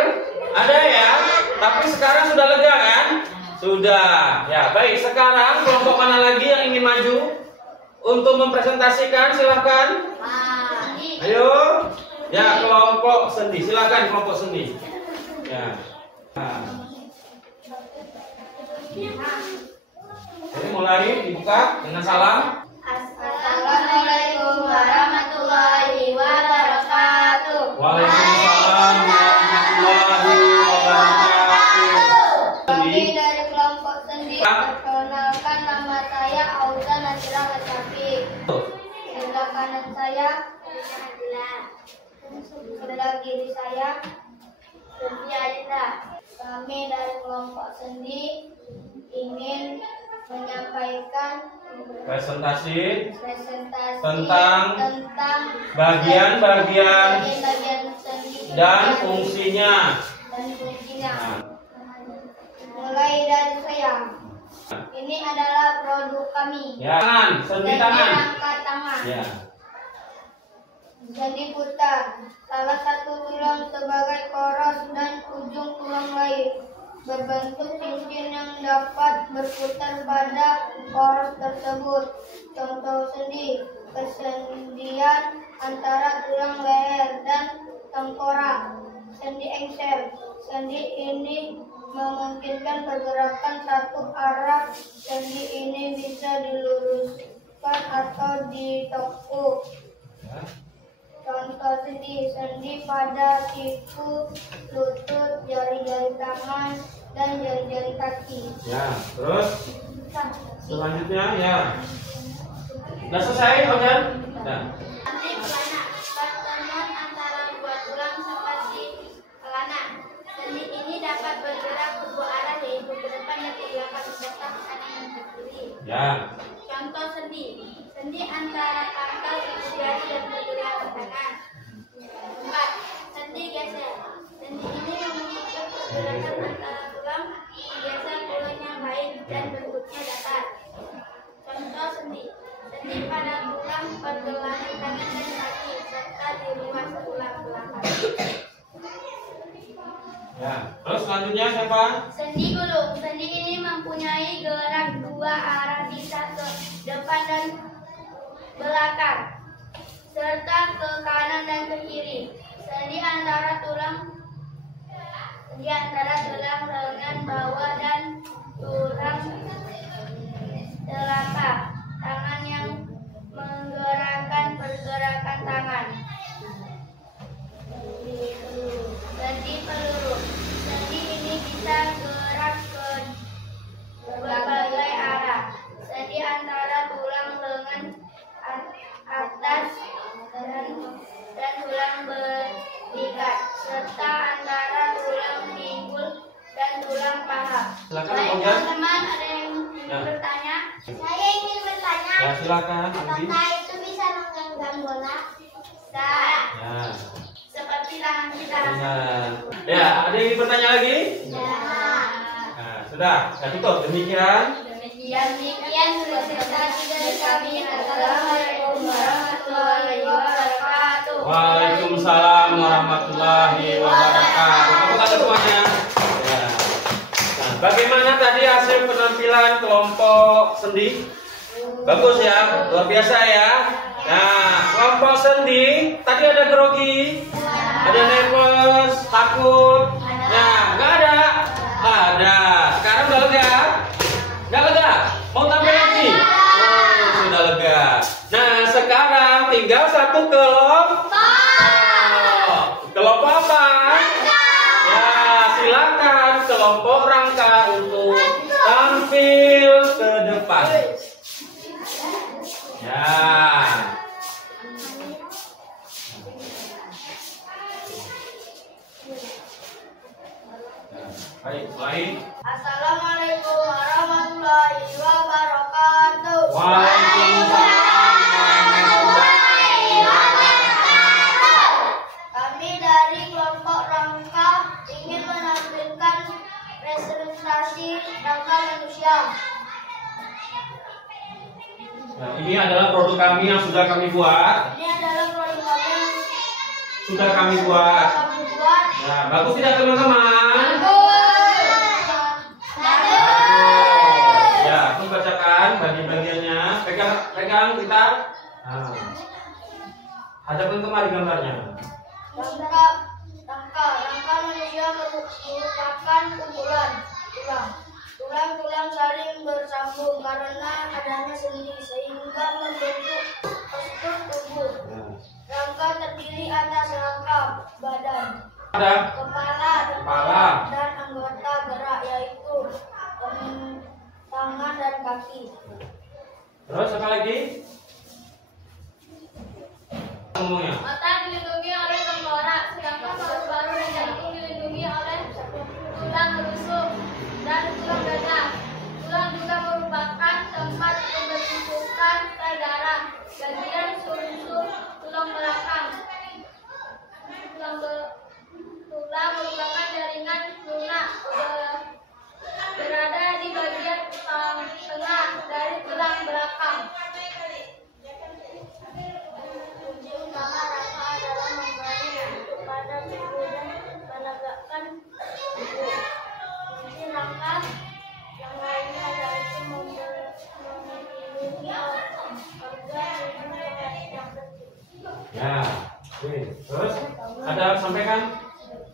Ada ya? Tapi sekarang sudah lega kan? Sudah. Ya, baik. Sekarang kelompok mana lagi yang ingin maju untuk mempresentasikan? Silahkan. Ayo. Ya, kelompok sendi. Silahkan kelompok sendi. Ya. Nah. Jadi mulai dibuka dengan salam. Assalamualaikum warahmatullahi wabarakatuh. Waalaikumsalam warahmatullahi wabarakatuh. Kami dari kelompok sendi. Perkenalkan, nama saya Auza Nasira Hasafi. Sebelah kanan saya Nadila. Sebelah kiri saya Sofia Alinda. Kami dari kelompok sendi ingin menyampaikan Presentasi tentang bagian-bagian sendi dan fungsinya. Mulai dari saya. Ini adalah produk kami. Ya, tangan, sendi tangan. Angkat tangan. Ya. Sendi putar. Salah satu tulang sebagai koros dan ujung tulang lain berbentuk cincin yang dapat berputar pada koros tersebut. Contoh sendi, persendian antara tulang leher dan tengkorak. Sendi engsel. Sendi ini memungkinkan pergerakan satu arah. Sendi ini bisa diluruskan atau ditekuk. Ya. Contoh sendi pada siku, lutut, jari-jari tangan, dan jari-jari kaki. Ya, terus selanjutnya ya. Udah selesai, Ojan? Ya. Sendi pelana, pertemuan antara dua tulang seperti pelana. Sendi ini dapat bergerak kedua arah, yaitu ke depan dan ke belakang serta ke kanan dan ke kiri. Ya. Contoh sendi antara pangkal ibu jari dan pergelangan tangan. 4. Sendi geser. Sendi ini memungkinkan pergerakan antara tulang menggeser tulangnya baik dan bentuknya datar. Contoh sendi pada tulang pergelangan tangan dan kaki serta di ruas tulang belakang. Ya. Terus selanjutnya siapa? Sendi gulung. Sendi ini mempunyai gerak dua arah, bisa ke depan dan belakang, serta ke kanan dan ke kiri. Sendi antara tulang lengan bawah dan tulang telapak tangan yang menggerakkan pergerakan tangan. Sendi peluru. Sendi ini bisa gerak ke berbagai arah. Sendi antara tulang lengan atas dan tulang belikat, serta antara tulang pinggul dan tulang paha. Silakan, Baik, Ojan. teman-teman, ada yang Ya. bertanya? Saya ingin bertanya. Ya, silakan, Andi. Apakah itu bisa menggenggam bola? Bisa. Ya. Seperti tangan kita. Ya, ada yang bertanya lagi? Ya. Nah, sudah. Ya, cukup. Demikian. Demikian presentasi dari kami. Assalamualaikum warahmatullahi wabarakatuh. Waalaikumsalam warahmatullahi wabarakatuh. Tepuk tangan semuanya. Ya. Nah, bagaimana tadi hasil penampilan kelompok sendi? Bagus ya, luar biasa ya. Nah, kelompok sendi tadi ada grogi, ada nervous, takut. Nah, nggak ada. Ada. Sekarang udah lega? Nggak lega? Mau tambah lagi? Oh, sudah lega. Nah, sekarang tinggal satu kelompok. Kelompok apa? Ya, silakan kelompok rangka untuk tampil ke depan. Ya. Baik, baik. Assalamualaikum warahmatullahi wabarakatuh. Waalaikumsalam warahmatullahi wabarakatuh. Kami dari kelompok rangka ingin menampilkan presentasi rangka manusia. Nah, ini adalah produk kami yang sudah kami buat. Ini adalah produk kami yang Sudah kami buat. kami buat. Nah, bagus tidak teman-teman? Ya, aku bacakan bagian-bagiannya. Pegang kita. Nah. Hadapkan kemari gambarnya. Rangka manusia merupakan kumpulan tulang saling bersambung karena adanya sendi sehingga membentuk postur tubuh. Rangka terdiri atas rangka badan, Ada kepala, dan anggota gerak yaitu tangan dan kaki. Terus apa lagi? Ngomongnya. Mata dilindungi oleh tengkorak, sedangkan paru-paru dan jantung dilindungi oleh tulang rusuk dan tulang dada. Tulang juga merupakan tempat pembentukan sel darah. Bagian sumsum tulang belakang. Tulang merupakan jaringan lunak berada di bagian tengah dari tulang belakang. Kunci utama rangka adalah memberi bentuk pada tubuh dan menegakkan tubuh. Kunci rangka yang lainnya yaitu melindungi organ tubuh yang kecil. Ya. Oke. Terus ada sampaikan?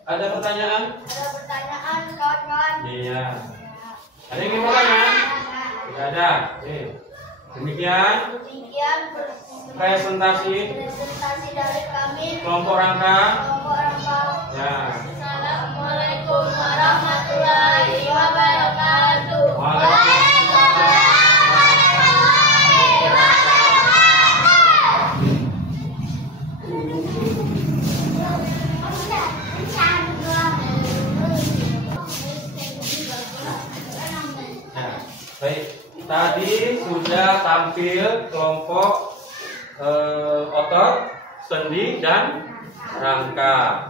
Ada pertanyaan? Ada pertanyaan kawan-kawan? Iya. Ada yang ingin bertanya? Tidak ada. Oke. Demikian presentasi dari kami kelompok rangka. kelompok rangka. Ya. Assalamualaikum warahmatullahi wabarakatuh. Nah, baik. Tadi sudah tampil kelompok otot, sendi, dan rangka.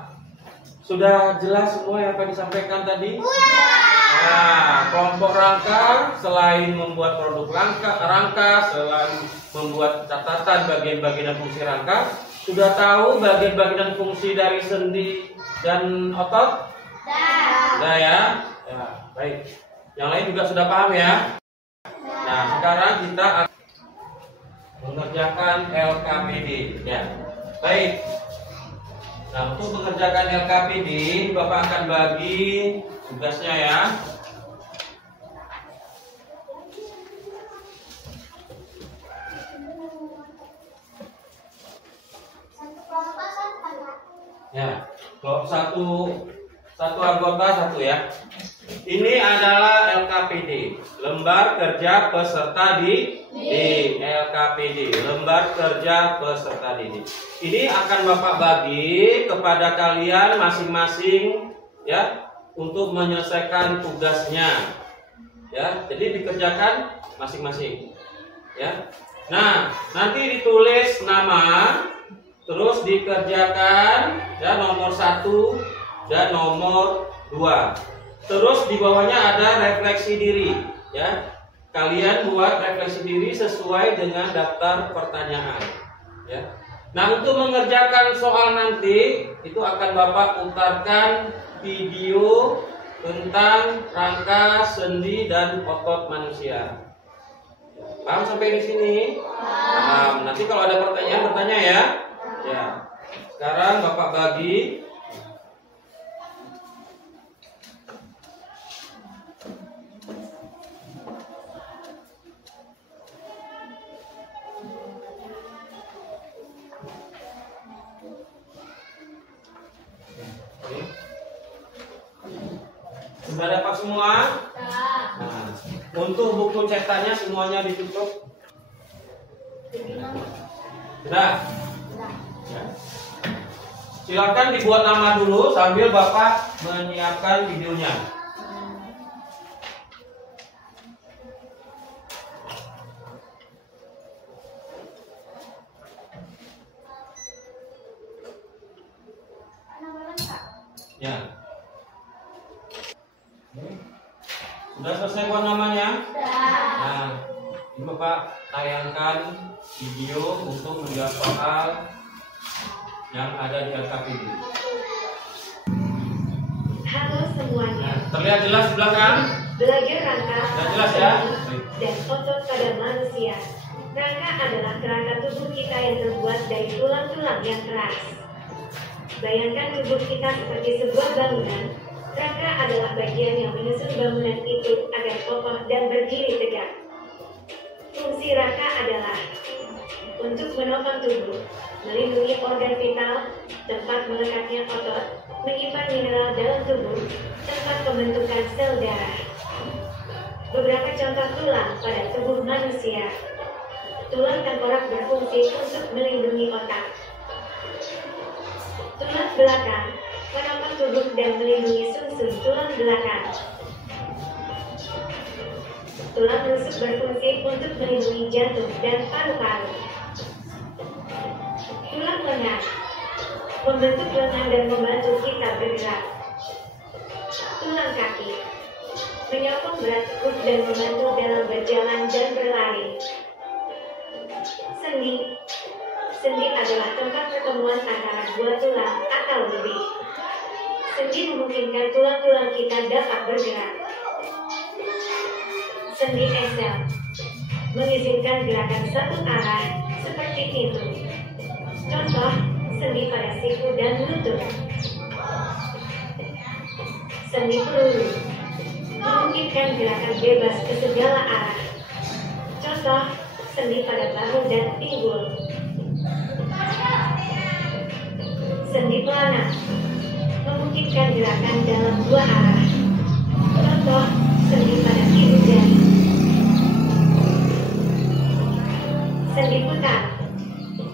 Sudah jelas semua yang akan disampaikan tadi? Nah, kelompok rangka selain membuat produk rangka, selain membuat catatan bagian-bagian dan fungsi rangka, sudah tahu bagian-bagian dan fungsi dari sendi dan otot? Sudah ya? Ya, baik. Yang lain juga sudah paham ya? Nah, sekarang kita akan mengerjakan LKPD ya. Baik. Nah, untuk mengerjakan LKPD, Bapak akan bagi tugasnya ya. Ya, kalau satu anggota satu ya. Ini adalah LKPD, lembar kerja peserta didik. LKPD, lembar kerja peserta didik. Ini akan Bapak bagi kepada kalian masing-masing ya untuk menyelesaikan tugasnya. Ya, jadi dikerjakan masing-masing. Ya. Nah, nanti ditulis nama, terus dikerjakan ya nomor 1 dan nomor 2. Terus di bawahnya ada refleksi diri ya. Kalian buat refleksi diri sesuai dengan daftar pertanyaan ya. Nah, untuk mengerjakan soal nanti itu akan Bapak putarkan video tentang rangka, sendi, dan otot manusia. Paham sampai di sini? Paham. Nanti kalau ada pertanyaan bertanya ya. Ya. Sekarang Bapak bagi. Sudah dapat semua? Nah, untuk buku cetaknya semuanya ditutup. Sudah? Ya. Silakan dibuat nama dulu sambil Bapak menyiapkan videonya. Ya. Sudah selesai buat namanya? Nah, ini Bapak tayangkan video untuk menjawab soal yang ada di LKPD. Halo semuanya. Terlihat jelas di belakang? Belajar rangka Sudah jelas ya? dan otot pada manusia. Rangka adalah kerangka tubuh kita yang terbuat dari tulang-tulang yang keras. Bayangkan tubuh kita seperti sebuah bangunan. Rangka adalah bagian yang menyusun bangunan itu agar kokoh dan berdiri tegak. Fungsi rangka adalah untuk menopang tubuh, melindungi organ vital, tempat melekatnya otot, menyimpan mineral dalam tubuh, tempat pembentukan sel darah. Beberapa contoh tulang pada tubuh manusia. Tulang tengkorak berfungsi untuk melindungi otak. Tulang belakang menopang tubuh dan melindungi sumsum tulang belakang. Tulang rusuk berfungsi untuk melindungi jantung dan paru-paru. Tulang lengan membentuk lengan dan membantu kita bergerak. Tulang kaki menyokong berat tubuh dan membantu dalam berjalan dan berlari. Sendi adalah tempat pertemuan antara dua tulang atau lebih. Sendi memungkinkan tulang-tulang kita dapat bergerak. Sendi engsel mengizinkan gerakan satu arah seperti pintu. Contoh, sendi pada siku dan lutut. Sendi peluru memungkinkan gerakan bebas ke segala arah. Contoh, sendi pada bahu dan pinggul. Sendi pelana memungkinkan gerakan dalam dua arah. Contoh, sendi pada ibu jari. Sendi putar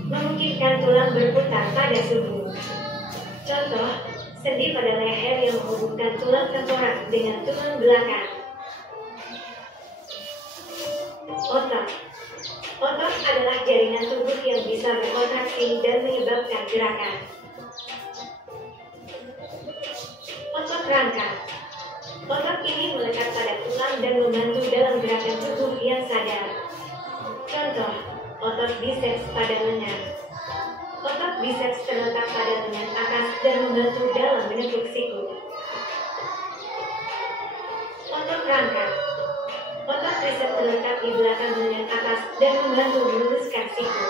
memungkinkan tulang berputar pada tubuh. Contoh, sendi pada leher yang menghubungkan tulang tengkorak dengan tulang belakang. Otot. Otot adalah jaringan tubuh yang bisa berkontraksi dan menyebabkan gerakan. Otot rangka. Otot ini melekat pada tulang dan membantu dalam gerakan tubuh yang sadar. Contoh, otot biceps pada lengan. Otot biceps terletak pada lengan atas dan membantu dalam menekuk siku. Otot rangka. Otot triceps terletak di belakang lengan atas dan membantu meluruskan siku.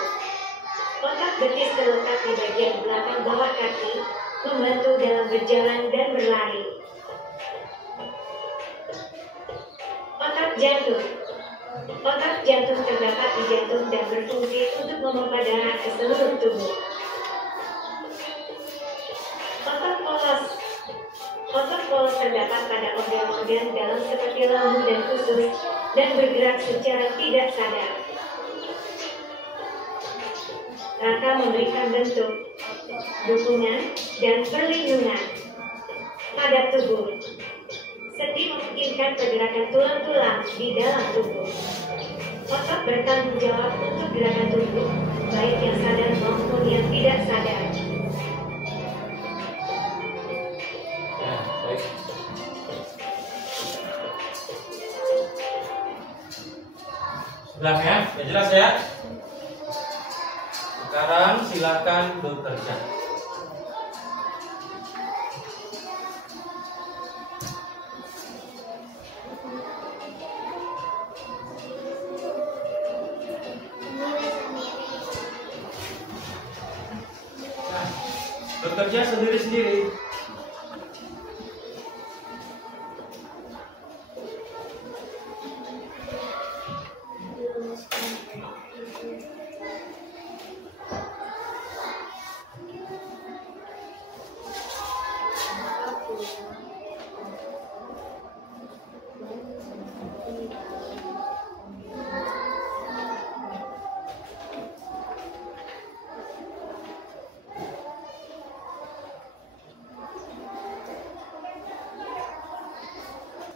Otot betis terletak di bagian belakang bawah kaki, membantu dalam berjalan dan berlari. Otot jantung. Otot jantung terdapat di jantung dan berfungsi untuk memompa darah ke seluruh tubuh. Otot polos. Otot polos terdapat pada organ-organ dalam seperti lambung dan usus dan bergerak secara tidak sadar. Rangka memberikan bentuk, dukungan, dan perlindungan pada tubuh. Sendi memungkinkan pergerakan tulang-tulang di dalam tubuh. Otot bertanggung jawab untuk gerakan tubuh, baik yang sadar maupun yang tidak sadar. Ya, baik. Sudah ya? Ya jelas ya? Sekarang silakan bekerja. Nah, bekerja sendiri-sendiri.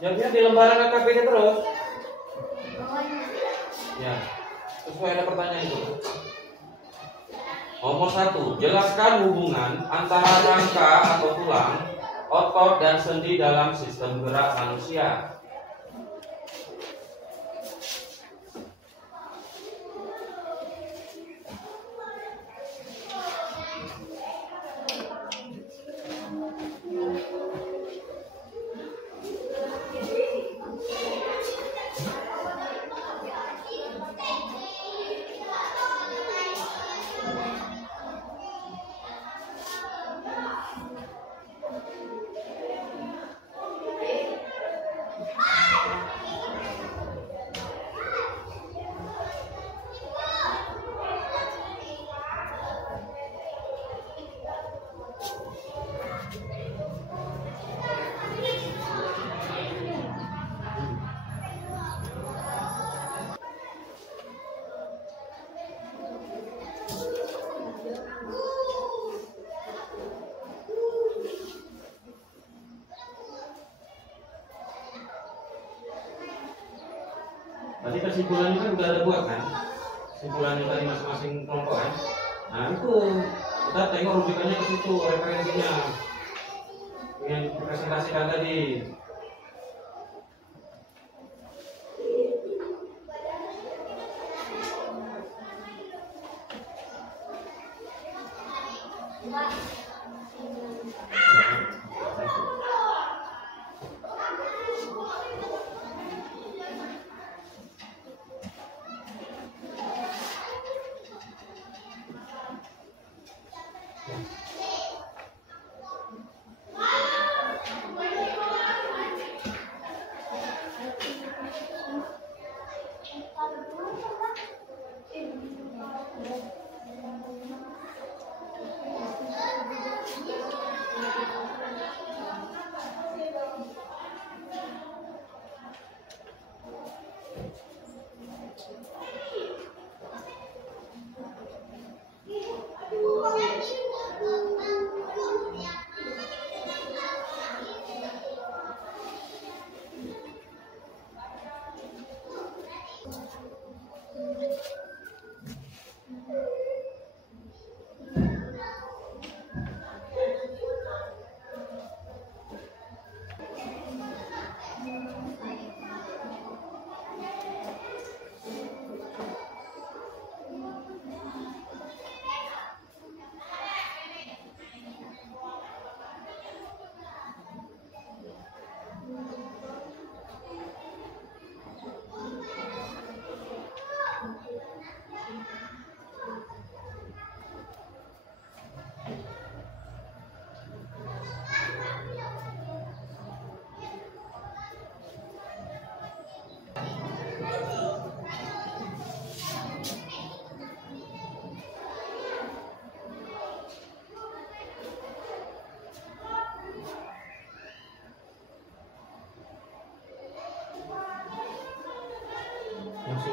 Jawabnya di lembaran KKP terus. Ya, sesuai ada pertanyaan itu. Nomor 1, jelaskan hubungan antara rangka atau tulang, otot dan sendi dalam sistem gerak manusia. Tadi kesimpulannya kan udah ada buat kan? Kesimpulannya tadi masing-masing kelompok kan? Nah itu kita tengok rujukannya ke situ, referensinya yang dipresentasikan tadi.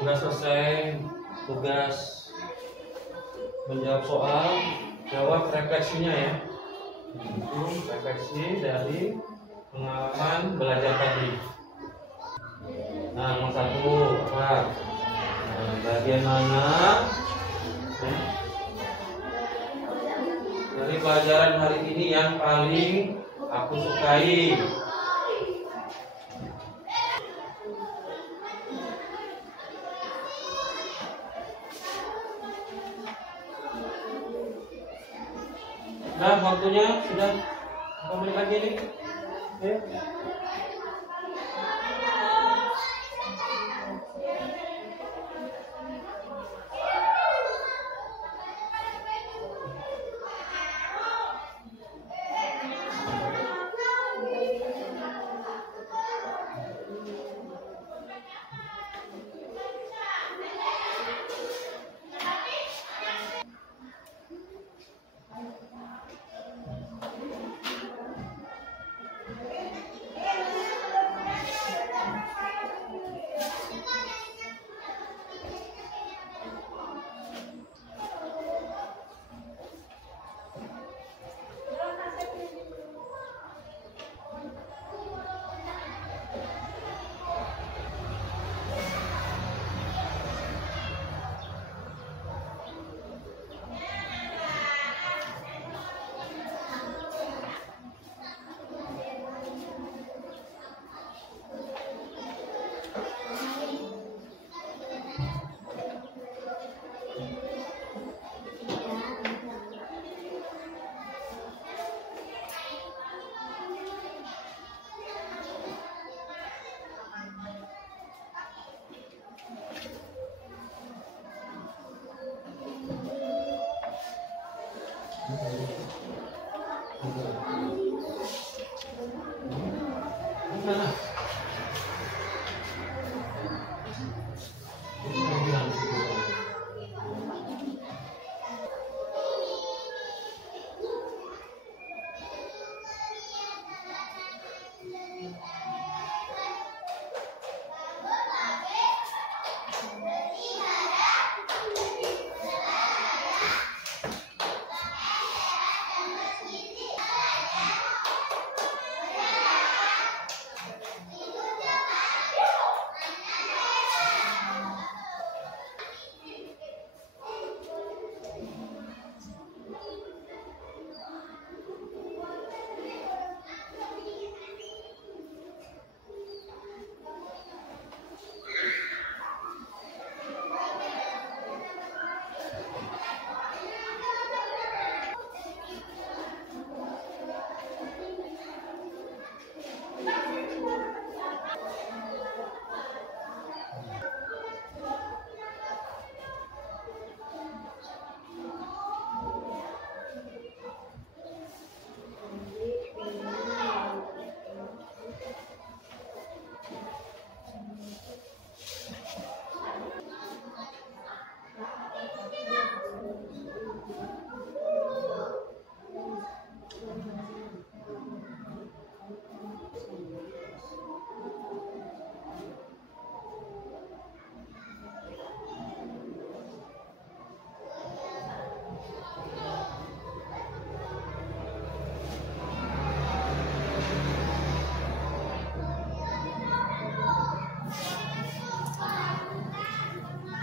sudah selesai tugas menjawab soal, jawab refleksinya ya. Itu refleksi dari pengalaman belajar tadi. Nah, nomor 1 apa? Nah, bagian mana dari pelajaran hari ini yang paling aku sukai? Nah, waktunya sudah berapa menit lagi nih? Ya.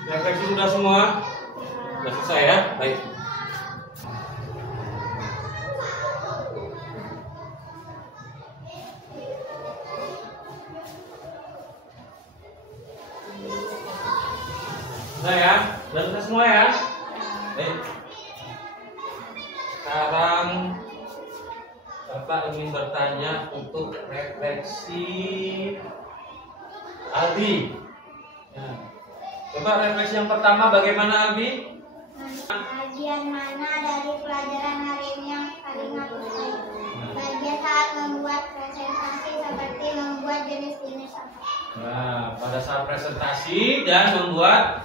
Refleksi sudah semua? Sudah selesai ya? Baik. Sudah ya? Sudah selesai semua ya? Baik. Sekarang Bapak ingin bertanya untuk refleksi Aldi. Ya. Coba refleksi yang pertama bagaimana Abi? Bagian mana dari pelajaran hari ini yang paling aku sukai? Bagian saat membuat presentasi seperti membuat jenis-jenis apa? Nah, pada saat presentasi dan membuat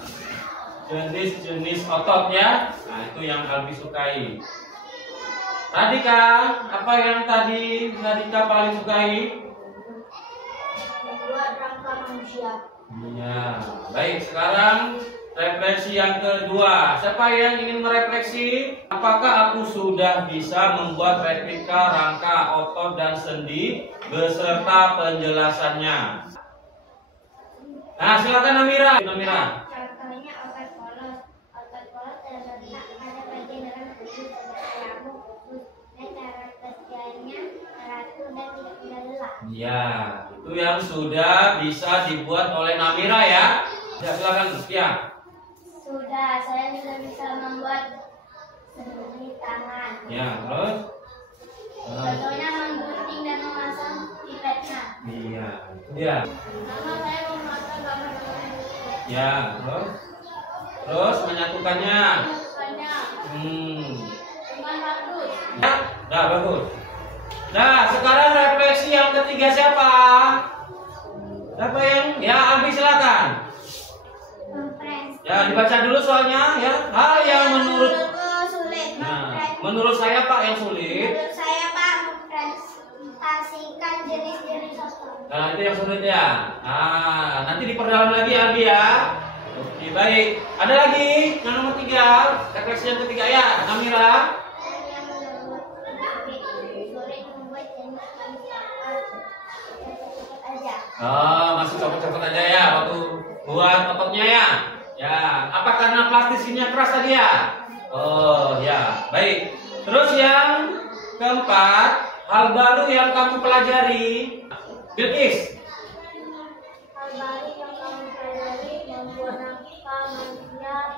jenis-jenis otot ya. Nah, itu yang Albi sukai. Tadi Kak, apa yang tadi Kak paling sukai? Membuat rangka manusia. Iya. Baik, sekarang refleksi yang kedua. Siapa yang ingin merefleksi? Apakah aku sudah bisa membuat replika rangka, otot, dan sendi beserta penjelasannya? Nah, silakan Namira. Namira. Contohnya otot polos. Otot polos terletak pada bagian dalam tubuh seperti rambut, usus, dan cara kerjanya teratur dan tidak mudah lelah. Iya, itu yang sudah bisa dibuat oleh Namira ya. Ya, silakan Tiang. Sudah, saya juga bisa membuat sendi tangan. Ya, terus? Contohnya menggunting dan memasang pipetnya. Iya, itu dia. Sama saya memasang gambar Ya, terus menyatukannya. bukannya dengan bagus. Ya, dah bagus. Nah, sekarang refleksi yang ketiga siapa? Siapa yang? Ya, Abi silakan. Mempres. Ya, dibaca dulu soalnya ya. Hal yang menurut sulit. Nah, menurut saya Pak yang sulit. Menurut saya Pak, mempresentasikan jenis-jenis otot. Nah, itu yang sulit ya. Nah, nanti diperdalam lagi Abi ya. Oke, baik. Ada lagi yang nomor 3, refleksi yang ketiga ya, Namira. Yang menurut sulit membuat jenis cepat aja. Oh, masih copot-copot aja ya waktu buat ototnya ya. Ya, apa karena plastisnya keras tadi ya? Oh, ya. Baik. Terus yang keempat, hal baru yang kamu pelajari. Bilkis. Hal baru yang kamu pelajari membuat rangka manusia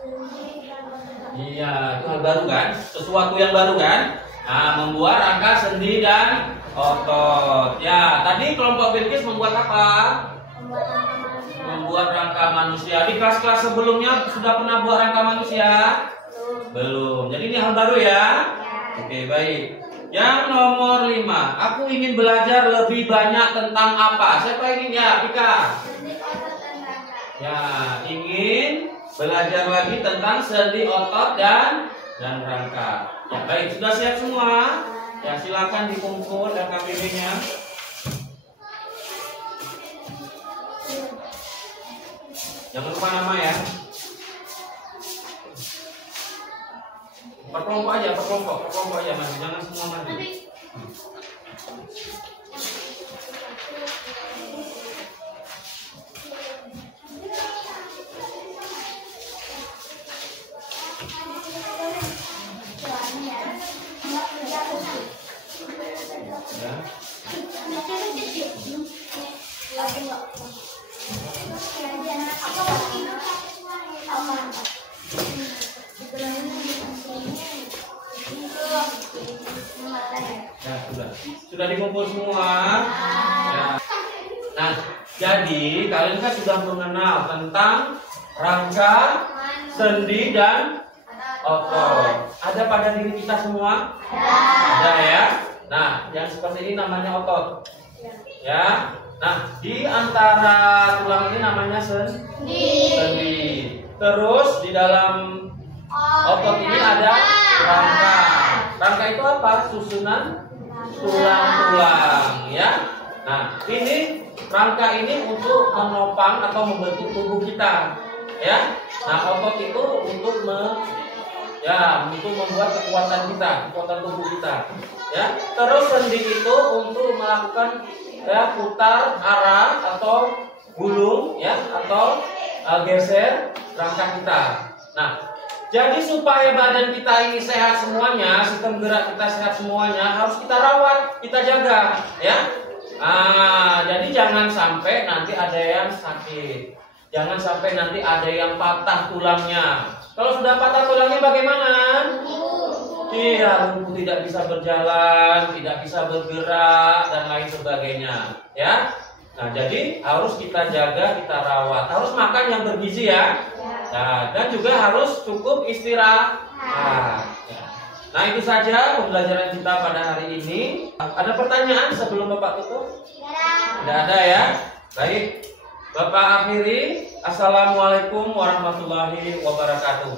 sendi dan otot. Iya, itu hal baru kan? Sesuatu yang baru kan? Nah, membuat rangka sendi dan otot. Ya, tadi kelompok Bilkis membuat apa? Membuat rangka manusia. Membuat rangka manusia. Di kelas-kelas sebelumnya sudah pernah buat rangka manusia? Belum. Jadi ini hal baru ya? Oke, baik. Yang nomor 5, aku ingin belajar lebih banyak tentang apa? Siapa ingin ya, Pika? Sendi, otot, dan rangka. Ya, ingin belajar lagi tentang sendi, otot, dan rangka. Ya, baik, sudah siap semua? Ya, silakan dikumpul LKPD-nya. Jangan lupa nama ya. Per kelompok aja mas, jangan semua maju. Ya. Ya, sudah dikumpul semua. Ya. Nah, jadi kalian kan sudah mengenal tentang rangka, sendi, dan otot. Ada pada diri kita semua? Ada ya. Nah, yang seperti ini namanya otot. Ya. Nah, di antara tulang ini namanya sendi. Terus di dalam otot ini ada rangka. Rangka itu apa? Susunan tulang-tulang, ya. Nah, ini rangka ini untuk menopang atau membentuk tubuh kita, ya. Nah, otot itu untuk untuk membuat kekuatan tubuh kita, ya. Terus sendi itu untuk melakukan putar arah atau gulung, ya, atau geser rangka kita. Nah, jadi supaya badan kita ini sehat semuanya, sistem gerak kita sehat semuanya, harus kita rawat, kita jaga, ya. Jadi jangan sampai nanti ada yang sakit, jangan sampai nanti ada yang patah tulangnya. Kalau sudah patah tulangnya bagaimana? Iya, lumpuh, tidak bisa berjalan, tidak bisa bergerak dan lain sebagainya, ya. Nah, jadi harus kita jaga, kita rawat, harus makan yang bergizi ya. Nah, dan juga harus cukup istirahat. Nah, itu saja pembelajaran kita pada hari ini. Ada pertanyaan sebelum Bapak tutup? Tidak ada ya. Baik, Bapak akhiri. Assalamualaikum warahmatullahi wabarakatuh.